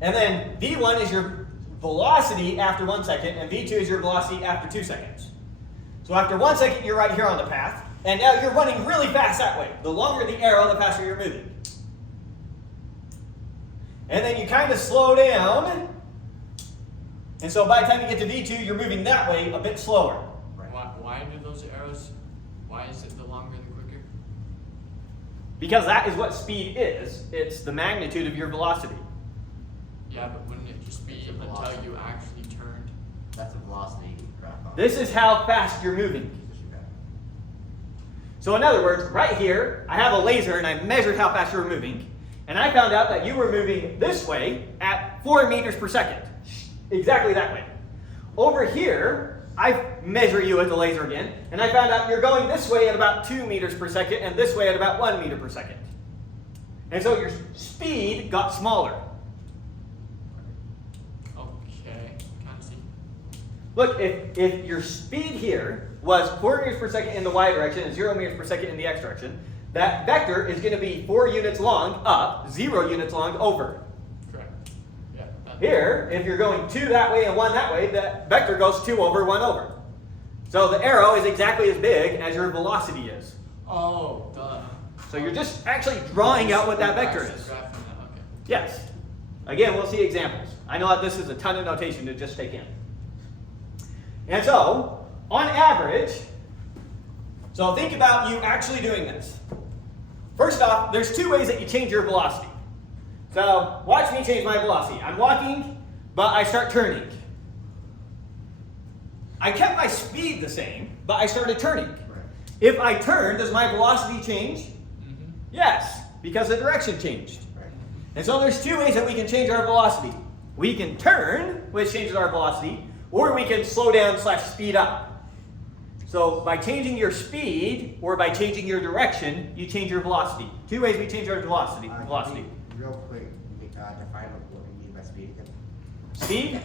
And then v1 is your velocity after 1 second, and v2 is your velocity after 2 seconds. So after 1 second, you're right here on the path, and now you're running really fast that way. The longer the arrow, the faster you're moving. And then you kind of slow down, and so by the time you get to v2, you're moving that way a bit slower. Right. Why do those arrows? Why is it the longer the quicker? Because that is what speed is. It's the magnitude of your velocity. Yeah, but wouldn't it just be It's a until velocity. you actually turned? That's a velocity graph. This is how fast you're moving. So in other words, right here, I have a laser and I measured how fast you were moving, and I found out that you were moving this way at 4 meters per second. exactly that way. Over here, I measure you with the laser again, and I found out you're going this way at about 2 meters per second and this way at about 1 meter per second. And so your speed got smaller. Okay, kind of see. Look, if your speed here was 4 meters per second in the y direction and 0 meters per second in the x direction, that vector is going to be 4 units long up, 0 units long over. Correct. Yeah. Here, if you're going 2 that way and 1 that way, that vector goes 2 over, 1 over. So the arrow is exactly as big as your velocity is. Oh, duh. So you're just actually drawing out what that vector is. Okay. Yes. Again, we'll see examples. I know that this is a ton of notation to just take in. And so, on average, so think about you actually doing this. First off, there's 2 ways that you change your velocity. So, watch me change my velocity. I'm walking, but I start turning. I kept my speed the same, but I started turning. Right. If I turn, does my velocity change? Mm-hmm. Yes, because the direction changed. Right. And so there's 2 ways that we can change our velocity. We can turn, which changes our velocity, or we can slow down / speed up. So by changing your speed or by changing your direction, you change your velocity. 2 ways we change our velocity. Can you, real quick, define what we mean by speed again. Speed?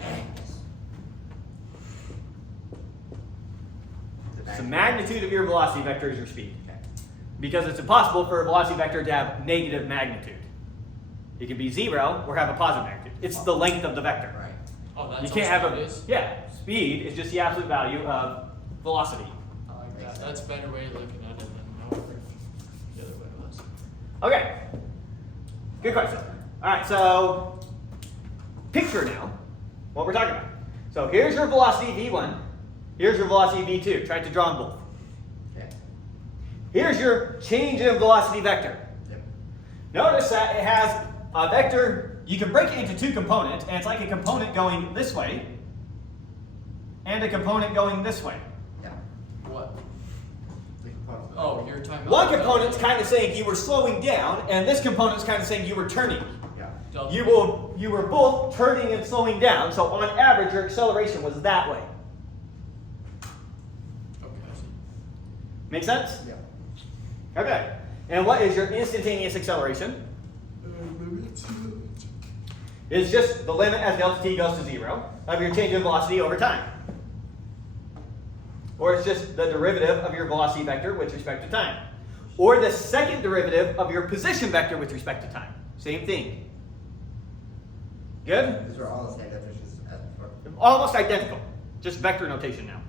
The magnitude of your velocity vector is your speed. Okay. Because it's impossible for a velocity vector to have negative magnitude. It can be 0 or have a positive magnitude. It's the length of the vector. Right. Oh, that's You can't all have speed a is? yeah. Speed is just the absolute value of velocity. I like that. That's a better way of looking at it than however the other way was. Okay. Good question. All right. So picture now what we're talking about. So here's your velocity v1. Here's your velocity v2. Try to draw them both. Okay. Here's your change in velocity vector. Yep. Notice that it has a vector. You can break it into 2 components, and it's like a component going this way and a component going this way. Yeah. What? The component. Oh, you're talking about One component's kind of saying you were slowing down, and this component's kind of saying you were turning. Yeah. Delta You were both turning and slowing down, so on average your acceleration was that way. Okay, I see. Make sense? Yeah. Okay. And what is your instantaneous acceleration? It's just the limit as delta t goes to 0 of your change in velocity over time. Or it's just the derivative of your velocity vector with respect to time. Or the second derivative of your position vector with respect to time. Same thing. Good? These are all the same definitions as before. Almost identical. Just vector notation now.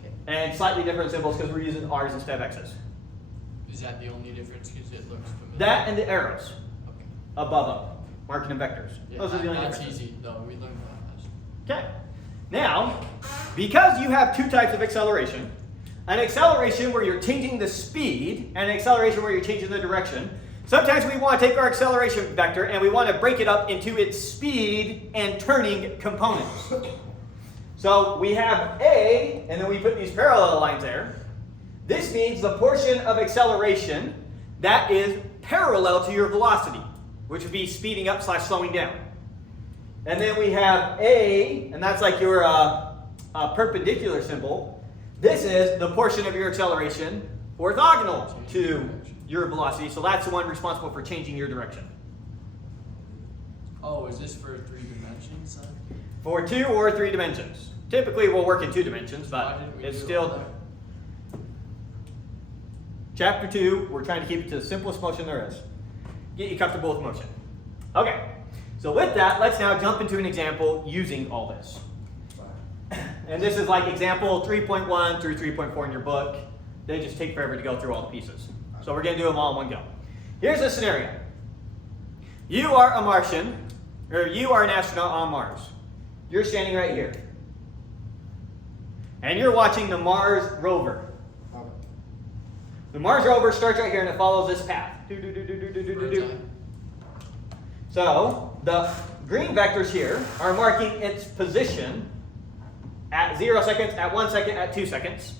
Okay. And slightly different symbols because we're using r's instead of x's. Is that the only difference? Because it looks familiar. That and the arrows Okay. above them. Marking them vectors. Yeah, Those are the only that's differences. easy though. We learned that. Okay. Now, because you have 2 types of acceleration, an acceleration where you're changing the speed and an acceleration where you're changing the direction, sometimes we want to take our acceleration vector and we want to break it up into its speed and turning components. So we have A, and then we put these parallel lines there. This means the portion of acceleration that is parallel to your velocity, which would be speeding up / slowing down. And then we have A, and that's like your perpendicular symbol. This is the portion of your acceleration orthogonal to your velocity, so that's the one responsible for changing your direction. Oh, is this for 3 dimensions then? For 2 or 3 dimensions. Typically we'll work in 2 dimensions, Why but didn't we it's do still... all that? Chapter 2, we're trying to keep it to the simplest motion there is. Get you comfortable with motion. Okay, so with that, let's now jump into an example using all this. And this is like example 3.1 through 3.4 in your book. They just take forever to go through all the pieces. So we're going to do them all in one go. Here's a scenario. You are a Martian, or you are an astronaut on Mars. You're standing right here. And you're watching the Mars rover. Okay. The Mars rover starts right here and it follows this path. So the green vectors here are marking its position at 0 seconds, at 1 second, at 2 seconds.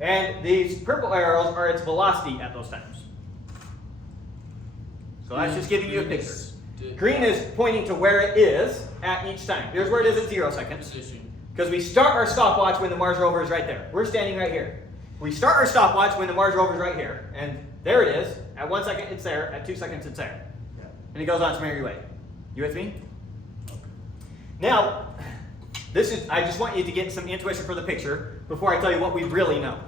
And these purple arrows are its velocity at those times. So that's just giving you a Green picture. is Green is pointing to where it is at each time. Here's where it is at 0 seconds. Position. Because we start our stopwatch when the Mars rover is right there. We're standing right here. We start our stopwatch when the Mars rover is right here. And there it is. At 1 second, it's there. At 2 seconds, it's there. Yeah. And it goes on its merry way. You with me? Now, I just want you to get some intuition for the picture before I tell you what we really know.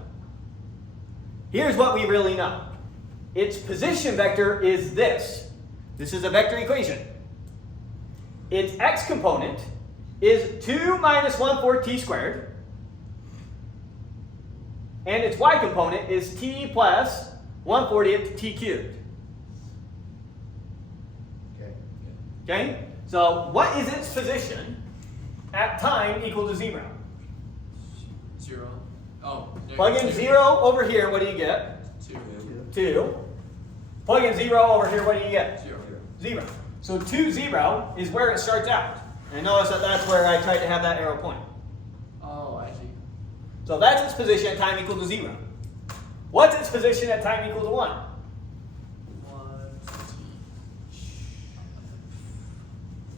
Here's what we really know. Its position vector is this. This is a vector equation. Its x component is 2 minus 1/4 t squared. And its y component is t plus 1/40th t cubed. Okay. Okay? So what is its position at time equal to 0? 0. Oh. Plug in 0 over here, what do you get? 2. 2. Plug in 0 over here, what do you get? 0. 0. So 2, 0 is where it starts out. And notice that that's where I tried to have that arrow point. Oh, I see. So that's its position at time equal to 0. What's its position at time equal to 1? 1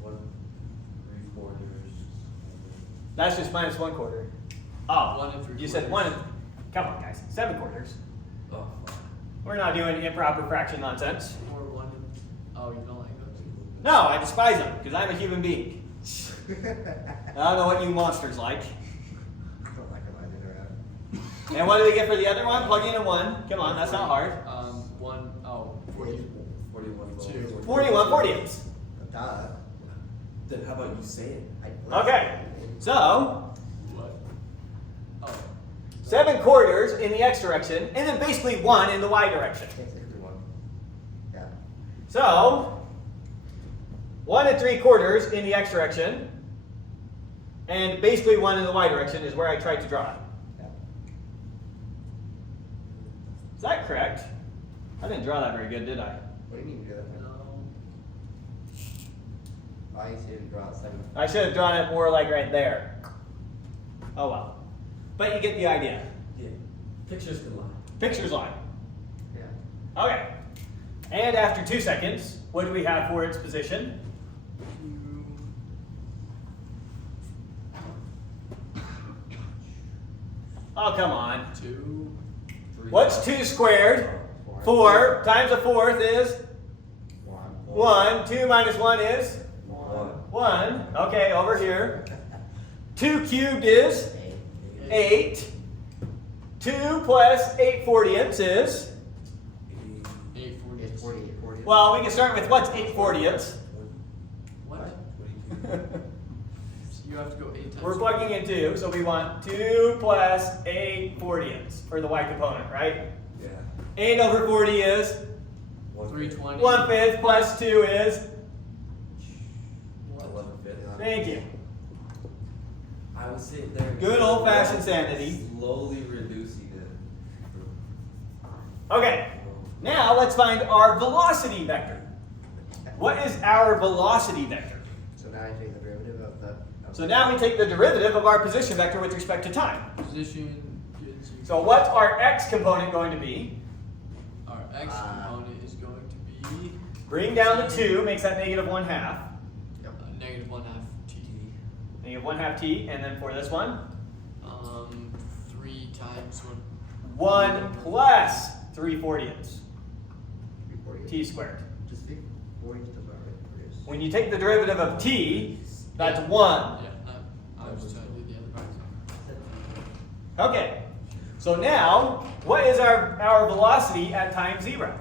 1 3/4. That's just minus 1/4. Oh, 1 and 3/4. you said 1 and, come on guys, 7/4. Oh, fuck. We're not doing improper fraction nonsense. Or 1 and... Oh, you don't like those? No, I despise them, because I'm a human being. I don't know what you monsters like. I don't like them either. And what do we get for the other one? Plug in a 1. Come on, that's not hard. 1... Oh, 40. 41. 2. 41/40ths. Duh. Then how about you say it? Okay, so What? Oh. 7/4 in the x direction, and then basically 1 in the y direction. Can't say everyone. Yeah. So 1 3/4 in the x direction, and basically 1 in the y direction is where I tried to draw it. Yeah. Is that correct? I didn't draw that very good, did I? What do you mean you do that? No. I used to draw it 7. I should have drawn it more like right there. Oh well. But you get the idea. Yeah. Pictures can lie. Pictures line. Yeah. Okay. And after 2 seconds, what do we have for its position? 2. Oh, come on. 2. 3. What's 2 squared? 4 times a 4th is 1. 2 minus 1 is 1. Okay, over here. 2 cubed is 8. 2 plus 8/40ths is, 8/40. It's 40. well, we can start with what's 8/40ths. What? So you have to go 8 times. We're plugging in 2, so we want 2 plus 8/40ths for the y component, right? Yeah. 8 over 40 is 320. 1/5 plus 2 is, 11/5. thank you. I was sitting there. Good old-fashioned sanity. Slowly reducing it. Okay, now let's find our velocity vector. What is our velocity vector? So now I take the derivative of the. So now we take the derivative of our position vector with respect to time. Position gives you. So what's our x component going to be? Our x component is going to be Bring down the 2, makes that negative 1/2. negative 1/2 t. Negative 1/2 t, and then for this one, 3 times 1 plus 3/40ths, 340. t squared. Just 40 to produce. When you take the derivative of t, that's 1. Yeah, I was trying to do the other part. Okay, so now, what is our velocity at time 0?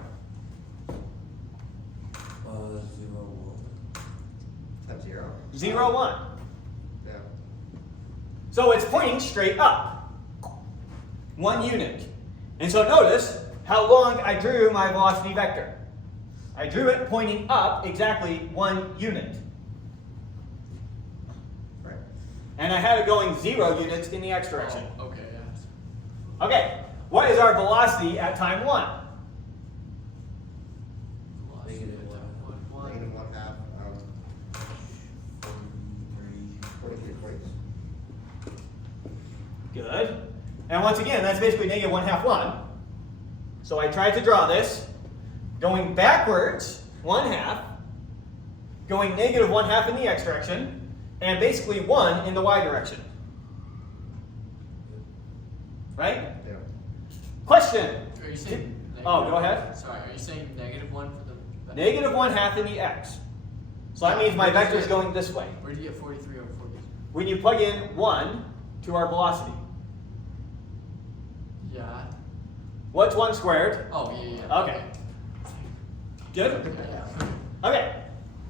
0, 1. Times 0. 0, 1. Yeah. So it's pointing straight up. 1 unit. And so notice how long I drew my velocity vector. I drew it pointing up exactly 1 unit. Right. And I had it going 0 units in the x direction. Oh, okay, yeah. Okay, what is our velocity at time 1? Velocity Negative at time 1. Negative 1/2. 43. 43/40. Good. And once again, that's basically negative 1/2 1. So I tried to draw this going backwards 1/2, going negative 1/2 in the x direction, and basically 1 in the y direction. Right? Yeah. Question. Are you saying? Oh, go ahead. Sorry, are you saying -1 for the? Negative 1/2 in the x. So that means my vector is going this way. Where do you get 43 over 43? When you plug in 1 to our velocity. Yeah. What's 1 squared? Oh, yeah. Okay. Good? Yeah. Okay.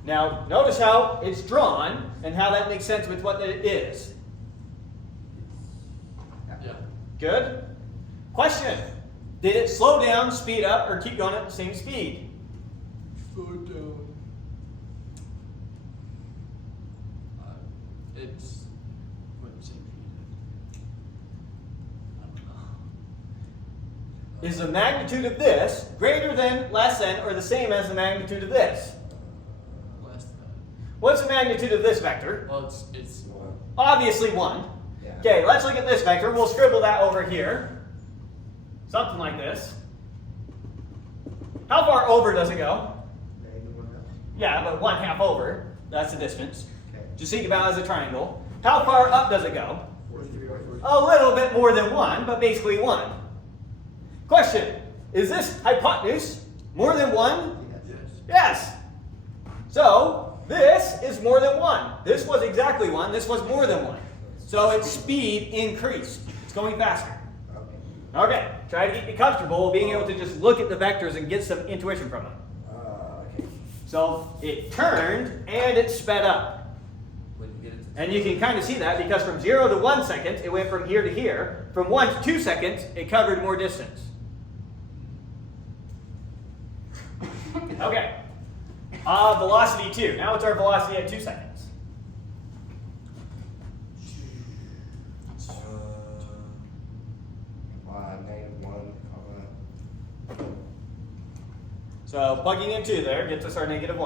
Now, notice how it's drawn and how that makes sense with what it is. Yeah. Good? Question. Did it slow down, speed up, or keep going at the same speed? Slow down. It's what same speed? I don't know. Is the magnitude of this greater than, less than, or the same as the magnitude of this? Less than. What's the magnitude of this vector? Well, it's Obviously 1. Yeah. Okay, let's look at this vector. We'll scribble that over here. Something like this. How far over does it go? Negative 1/2. Yeah, but 1/2 over. That's the distance. Okay. Just think about it as a triangle. How far up does it go? 43 over 43. A little bit more than 1, but basically 1. Question. Is this hypotenuse more than 1? Yes. Yes. Yes. So, this is more than 1. This was exactly 1. This was more than 1. So its speed increased. It's going faster. Okay. Okay, try to get you comfortable being able to just look at the vectors and get some intuition from them. Okay. So it turned and it sped up. When you get into And you can kind of see that because from 0 to 1 second, it went from here to here. From 1 to 2 seconds, it covered more distance. Okay. Velocity 2. Now what's our velocity at 2 seconds? -1, So plugging in 2 there gets us our -1.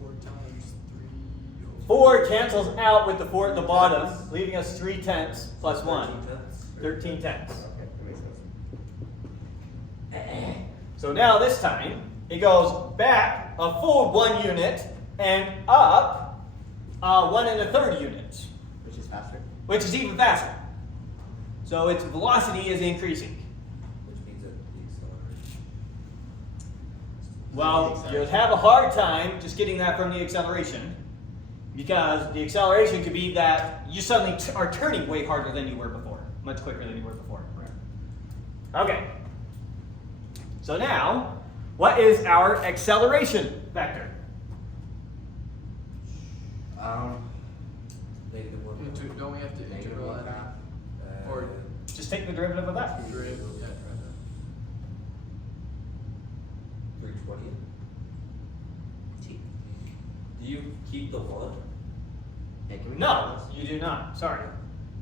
4 times 3. 4 cancels out with the 4 at the bottom, leaving us 3/10 plus 1. 13 13/10. Okay, that makes sense. So now this time, it goes back a full 1 unit and up 1 1/3 units, Which is faster. which is even faster. So its velocity is increasing. Which means that the acceleration. Well, you'd have a hard time just getting that from the acceleration, because the acceleration could be that you suddenly are turning way harder than you were before, much quicker than you were before. Okay. So now, what is our acceleration vector? -1. Don't we have to Negative integral 1/2. that? Or Just take the derivative of that. derivative? Yeah, right. 320. Do you keep the 1? Hey, can we No, you do not. Sorry. You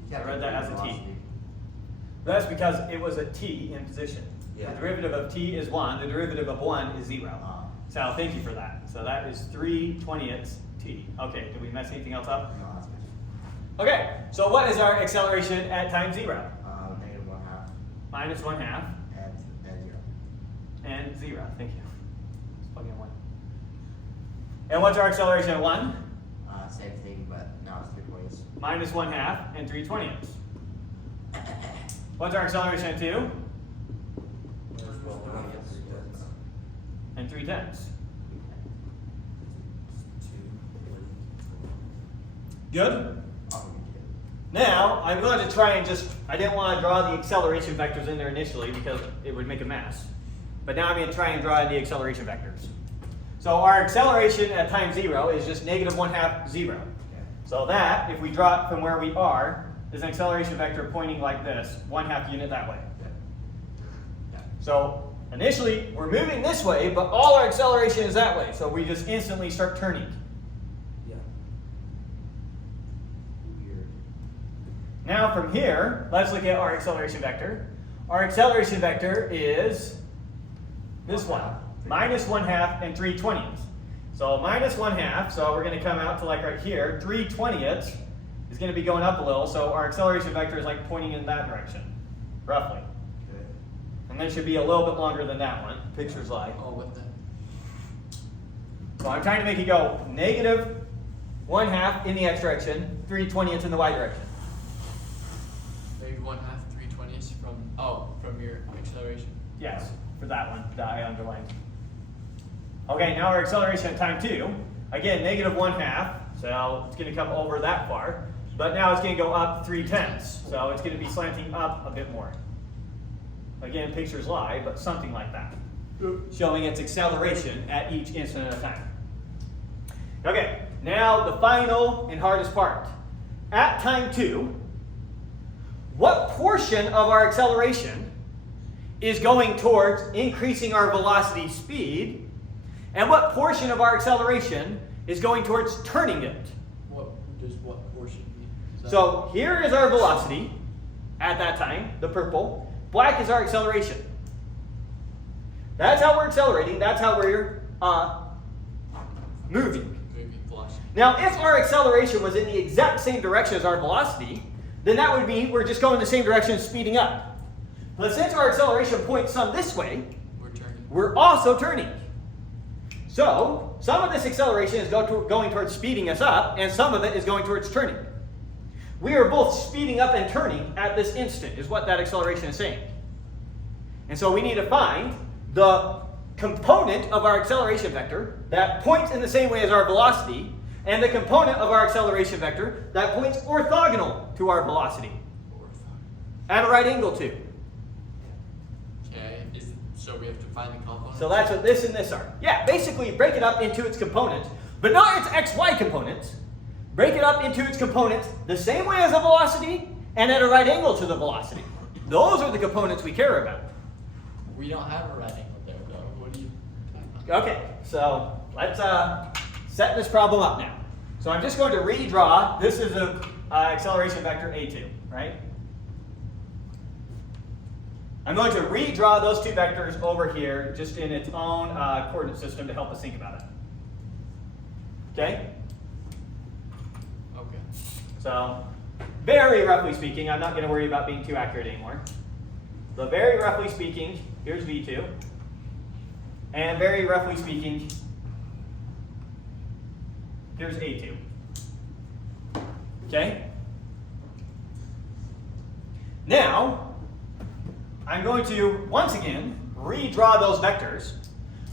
I can't read that as a T. velocity. That's because it was a t in position. Yeah. The derivative of t is 1. The derivative of 1 is 0. Ah. So thank you for that. So that is 3/20 t. Okay, did we mess anything else up? No, that's good. Okay, so what is our acceleration at time 0? -1/2 Minus 1/2 and 0. and 0. Thank you. Let's plug in 1. And what's our acceleration at 1? Same thing, but now it's 3/20. Minus 1/2 and 3/20. What's our acceleration at 2? And 3/10. Good? Now, I'm going to try and I didn't want to draw the acceleration vectors in there initially because it would make a mess. But now I'm going to try and draw the acceleration vectors. So our acceleration at time 0 is just -1/2, 0. So that, if we draw it from where we are, is an acceleration vector pointing like this, 1/2 unit that way. So initially, we're moving this way, but all our acceleration is that way. So we just instantly start turning. Yeah. Weird. Now from here, let's look at our acceleration vector. Our acceleration vector is this one, -1/2 and 3/20. So -1/2, so we're going to come out to like right here, 3/20 is going to be going up a little, so our acceleration vector is like pointing in that direction, roughly. Good. And then it should be a little bit longer than that one, pictures like. Oh, what the? So I'm trying to make it go negative 1/2 in the x direction, 3/20 in the y direction. Maybe 1/2, 3/20 from your acceleration. Yes, for that one that I underlined. Okay, now our acceleration at time 2. Again, negative 1/2, so it's going to come over that far. But now it's going to go up 3/10, so it's going to be slanting up a bit more. Again, pictures lie, but something like that. Showing its acceleration at each instant at a time. Okay, now the final and hardest part. At time 2, what portion of our acceleration is going towards increasing our velocity speed, and what portion of our acceleration is going towards turning it? What does what portion mean? So here is our velocity at that time, the purple. Black is our acceleration. That's how we're accelerating. That's how we're moving. Maybe velocity. Now, if our acceleration was in the exact same direction as our velocity, then that would mean we're just going the same direction, speeding up. But since our acceleration points some this way, We're turning. we're also turning. So, some of this acceleration is going towards speeding us up, and some of it is going towards turning. We are both speeding up and turning at this instant, is what that acceleration is saying. And so we need to find the component of our acceleration vector that points in the same way as our velocity, and the component of our acceleration vector that points orthogonal to our velocity, at a right angle to. Okay. So we have to find the component. So that's what this and this are. Yeah, basically break it up into its components, but not its xy components. Break it up into its components the same way as a velocity and at a right angle to the velocity. Those are the components we care about. We don't have a right angle there, though. What do you talking about? Okay, so let's set this problem up now. So I'm just going to redraw. This is a acceleration vector A2, right? I'm going to redraw those two vectors over here just in its own coordinate system to help us think about it. Okay? Okay. So, very roughly speaking, I'm not going to worry about being too accurate anymore. But very roughly speaking, here's V2. And very roughly speaking, here's A2. Okay? Now, I'm going to, once again, redraw those vectors.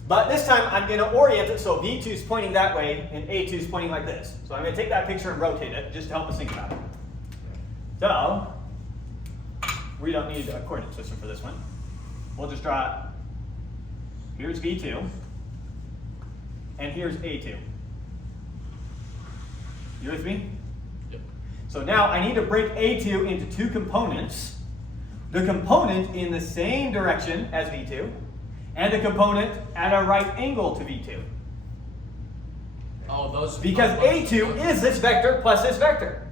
But this time, I'm going to orient it so V2 is pointing that way and A2 is pointing like this. So I'm going to take that picture and rotate it just to help us think about it. So, we don't need a coordinate system for this one. We'll just draw it. Here's V2. And here's A2. You with me? Yep. So now I need to break A2 into two components. The component in the same direction as V2, and the component at a right angle to V2. Oh, those. Because A2 is this vector plus this vector.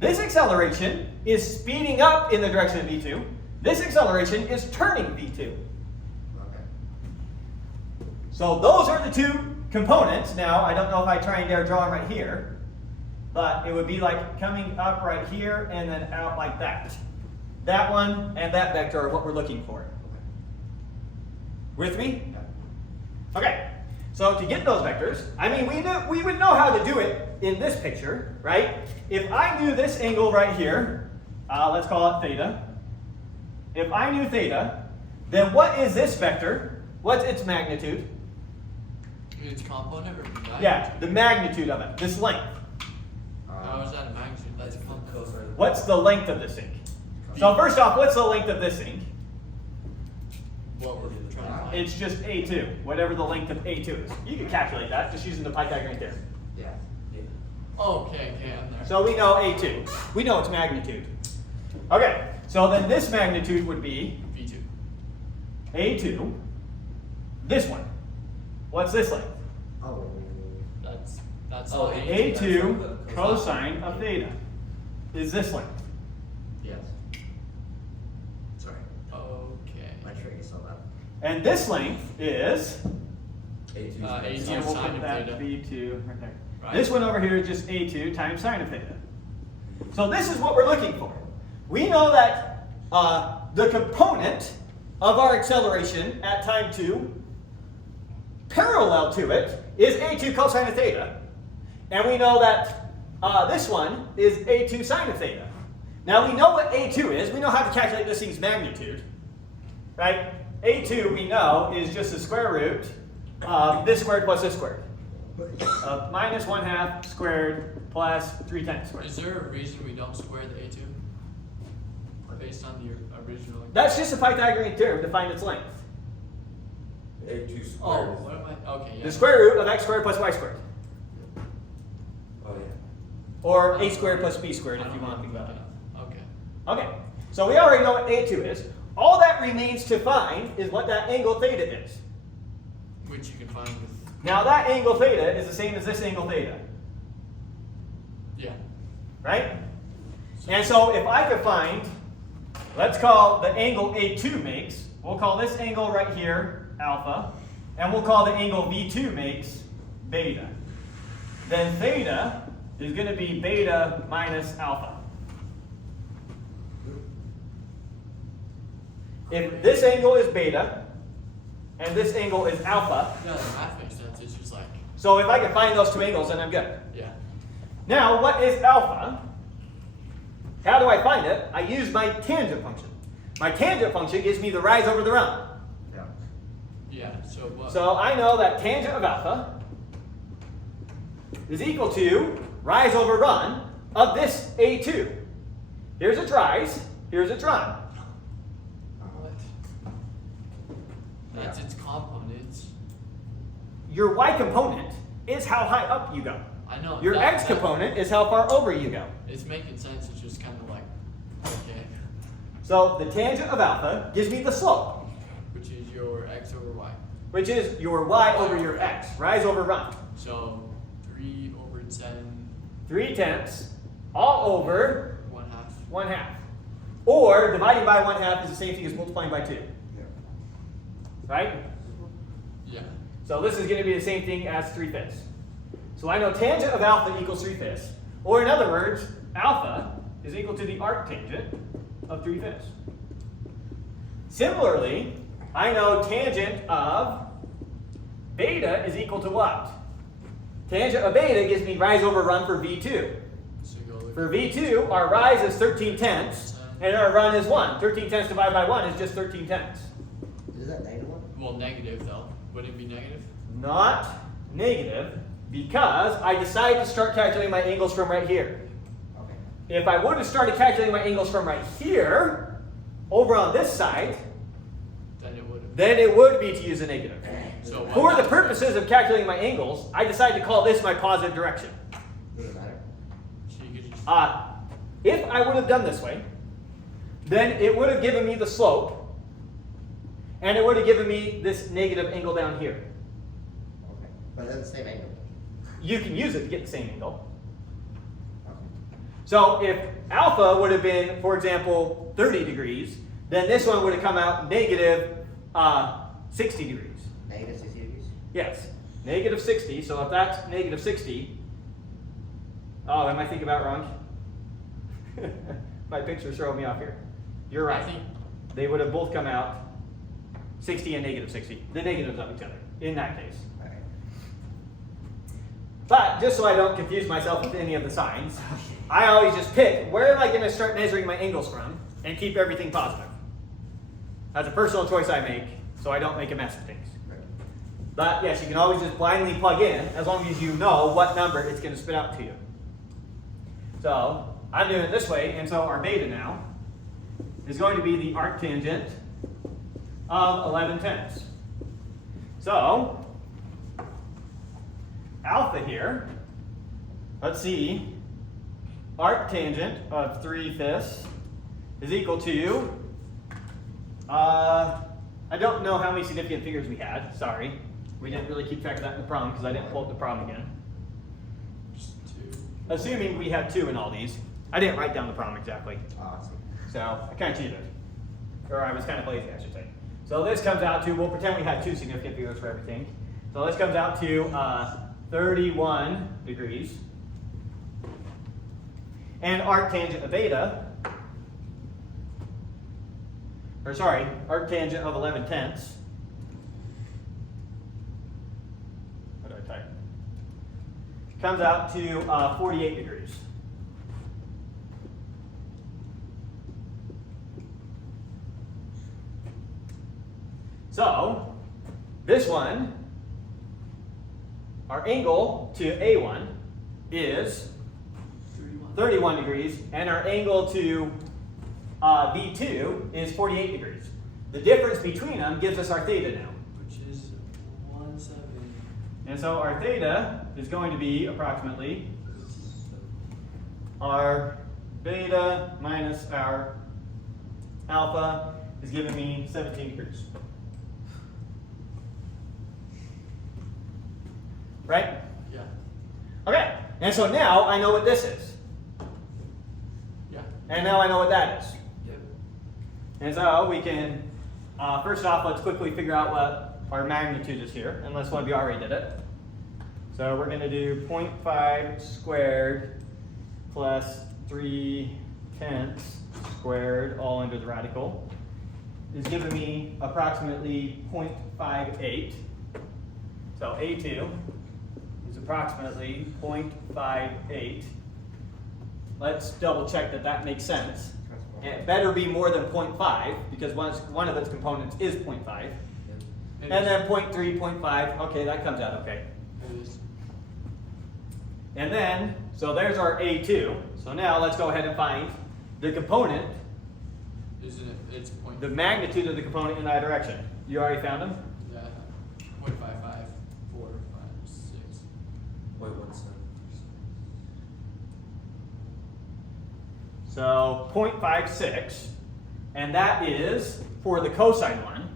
This acceleration is speeding up in the direction of V2. This acceleration is turning V2. Okay. So those are the two components. Now, I don't know if I try and dare draw them right here, but it would be like coming up right here and then out like that. That one and that vector are what we're looking for. With me? Yeah. Okay. So to get those vectors, I mean, we would know how to do it in this picture, right? If I knew this angle right here, let's call it theta. If I knew theta, then what is this vector? What's its magnitude? Its component or magnitude? Yeah, the magnitude of it, this length. How is that a magnitude? That's a component. Closer. What's the length of this thing? So first off, what's the length of this thing? What we're trying to find. It's just A2, whatever the length of A2 is. You can calculate that just using the Pythagorean theorem. Yeah. Okay, I'm there. So we know A2. We know its magnitude. Okay, so then this magnitude would be V2. A2, this one. What's this length? Oh. That's Oh, the A2 cosine of theta is this length. Yes. Sorry. Okay. My trick is so loud. And this length is, A2. A2 so we'll sine put of that theta. V2 right there. Right. This one over here is just A2 times sine of theta. So this is what we're looking for. We know that the component of our acceleration at time 2 Parallel to it is A2 cosine of theta. And we know that this one is A2 sine of theta. Now we know what A2 is. We know how to calculate this thing's magnitude. Right? A2 we know is just the square root of this squared plus this squared. Minus 1/2 squared plus 3/10 squared. Is there a reason we don't square the A2? Based on the original? That's just a Pythagorean theorem to find its length. A2 Oh, squared. what am I? Okay, yeah. The square root of x squared plus y squared. Oh yeah. Or a squared plus b squared if you want to think about it. Okay. Okay, so we already know what A2 is. All that remains to find is what that angle theta is. Which you can find with. Now that angle theta is the same as this angle theta, Yeah. right? And so if I could find, let's call the angle A2 makes, we'll call this angle right here alpha, and we'll call the angle V2 makes beta. Then theta is going to be beta minus alpha. If this angle is beta, and this angle is alpha, Yeah, the math makes sense. It's just like, so if I can find those two angles, then I'm good. yeah. Now, what is alpha? How do I find it? I use my tangent function. My tangent function gives me the rise over the run. Yeah. Yeah, so what? So I know that tangent of alpha is equal to rise over run of this A2. Here's its rise, here's its run. What? That's its components. Your y component is how high up you go. I know. Your x component is how far over you go. It's making sense. It's just kind of like, okay. So the tangent of alpha gives me the slope, Which is your x over y. which is your y over your x, rise over run. So 3 over 10, 3/10 all over 1/2. 1/2. Or dividing by 1/2 is the same thing as multiplying by 2. Yeah. Right? Yeah. So this is going to be the same thing as 3/5. So I know tangent of alpha equals 3/5. Or in other words, alpha is equal to the arctangent of 3/5. Similarly, I know tangent of beta is equal to what? Tangent of beta gives me rise over run for V2. So go look. For V2, our rise is 13/10, and our run is 1. 13/10 divided by 1 is just 13/10. Is that negative one? Well, negative though. Would it be negative? Not negative, because I decided to start calculating my angles from right here. Okay. If I would have started calculating my angles from right here, over on this side, Then it would have. then it would be to use a negative. So what For the about- purposes of calculating my angles, I decided to call this my positive direction. Does it matter? So you could just. If I would have done this way, then it would have given me the slope, and it would have given me this negative angle down here. Okay. But it's the same angle. You can use it to get the same angle. Okay. So if alpha would have been, for example, 30 degrees, then this one would have come out negative 60 degrees. Negative 60 degrees? Yes, negative 60. So if that's negative 60, oh, am I thinking about it wrong? My picture's throwing me off here. You're right. I think. They would have both come out 60 and negative 60. The negatives of each other in that case. Okay. But just so I don't confuse myself with any of the signs, I always just pick where am I going to start measuring my angles from and keep everything positive. That's a personal choice I make, so I don't make a mess of things. Right. But yes, you can always just blindly plug in as long as you know what number it's going to spit out to you. So I'm doing it this way, and so our beta now is going to be the arctangent of 11/10. So alpha here, let's see, arctangent of 3/5 is equal to, I don't know how many significant figures we had, sorry. We didn't really keep track of that in the problem because I didn't pull up the problem again. Just 2. Assuming we had 2 in all these. I didn't write down the problem exactly, Oh, I see. so I kind of cheated. Or I was kind of lazy, I should say. So this comes out to, we'll pretend we had 2 significant figures for everything. So this comes out to 31 degrees. And arctangent of beta, or sorry, arctangent of 11/10 comes out to 48 degrees. So, this one, our angle to A1 is 31 degrees, and our angle to B2 is 48 degrees. The difference between them gives us our theta now. Which is 170. And so our theta is going to be approximately our beta minus our alpha is giving me 17 degrees. Right? Yeah. Okay, and so now I know what this is. Yeah. And now I know what that is. Yep. And so we can, first off, let's quickly figure out what our magnitude is here, unless one of you already did it. So we're going to do 0.5 squared plus 3/10 squared, all under the radical, is giving me approximately 0.58. So A2 is approximately 0.58. Let's double check that that makes sense. It better be more than 0.5 because one of its components is 0.5. And then 0.3, 0.5, okay, that comes out okay. It is. And then, so there's our A2. So now let's go ahead and find the component, Isn't it? It's point. the magnitude of the component in that direction. You already found them? Yeah. 0.55, 4, 5, 6. 0.17. So 0.56, and that is for the cosine one,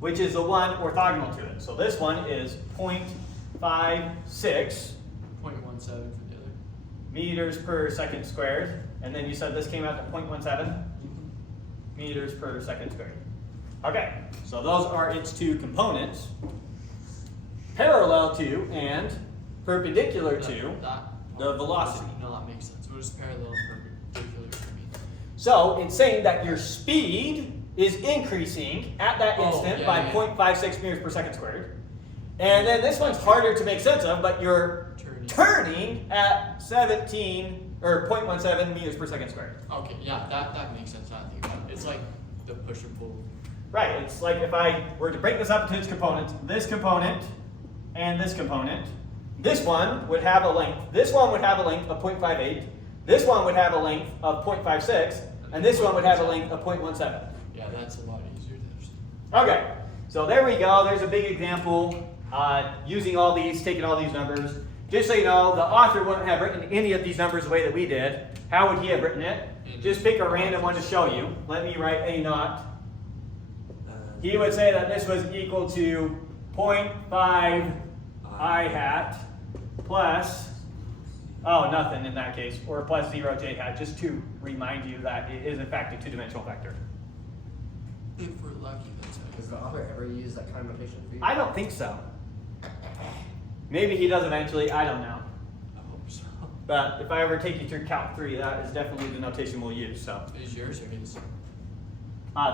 which is the one orthogonal to it. So this one is 0.56 0.17 for the other. meters per second squared, and then you said this came out to 0.17 meters per second squared. Okay, so those are its two components, parallel to and perpendicular to the velocity. No, that makes sense. What is parallel and perpendicular to me? So it's saying that your speed is increasing at that Oh, instant yeah, by yeah. 0.56 meters per second squared. And then this one's harder to make sense of, but you're turning at 17 or 0.17 meters per second squared. Okay, yeah, that makes sense. I think about it. It's like the push and pull. Right, it's like if I were to break this up into its components, this component and this component, this one would have a length, this one would have a length of 0.58, this one would have a length of 0.56, and this one would have a length of 0.17. Yeah, that's a lot easier to understand. Okay, so there we go. There's a big example using all these, taking all these numbers. Just so you know, the author wouldn't have written any of these numbers the way that we did. How would he have written it? Just pick a random one to show you. Let me write A naught. He would say that this was equal to 0.5 I hat plus, oh, nothing in that case, or plus 0 j hat, just to remind you that it is in fact a two-dimensional vector. If we're lucky, that's how Does the author ever use that kind of notation for you? I don't think so. Maybe he does eventually, I don't know. I hope so. But if I ever take you through Calc 3, that is definitely the notation we'll use. So, Is yours or his?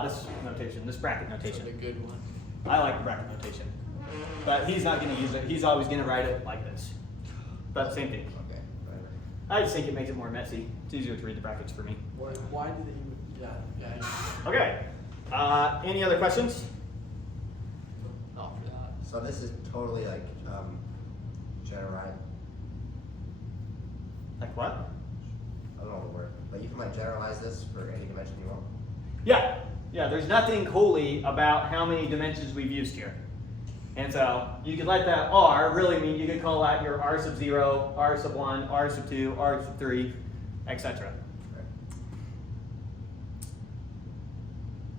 this notation, this bracket So notation. the good one. I like the bracket notation. But he's not going to use it. He's always going to write it like this. But same thing. Okay, whatever. I just think it makes it more messy. It's easier to read the brackets for me. Why did they? Yeah. Okay. Any other questions? Not for that. So this is totally like generalized. Like what? I don't know the word, but you can like generalize this for any dimension you want. Yeah. Yeah, there's nothing holy about how many dimensions we've used here. And so you could let that R really mean you could call that your R sub 0, R sub 1, R sub 2, R sub 3, etc.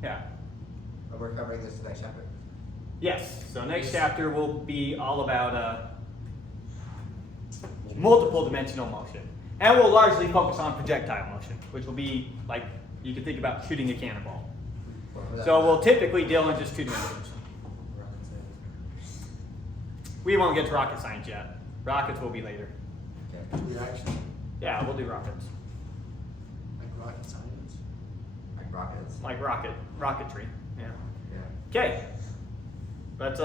Yeah. But we're covering this in the next chapter. Yes. So next chapter will be all about multiple dimensional motion. And we'll largely focus on projectile motion, which will be like you could think about shooting a cannonball. Whatever that So is. we'll typically deal in just two dimensions. Rocket science. We won't get to rocket science yet. Rockets will be later. Okay. Reaction. Yeah, we'll do rockets. Like rocket science. Like rockets. Like rocketry. Yeah. Yeah. Okay. But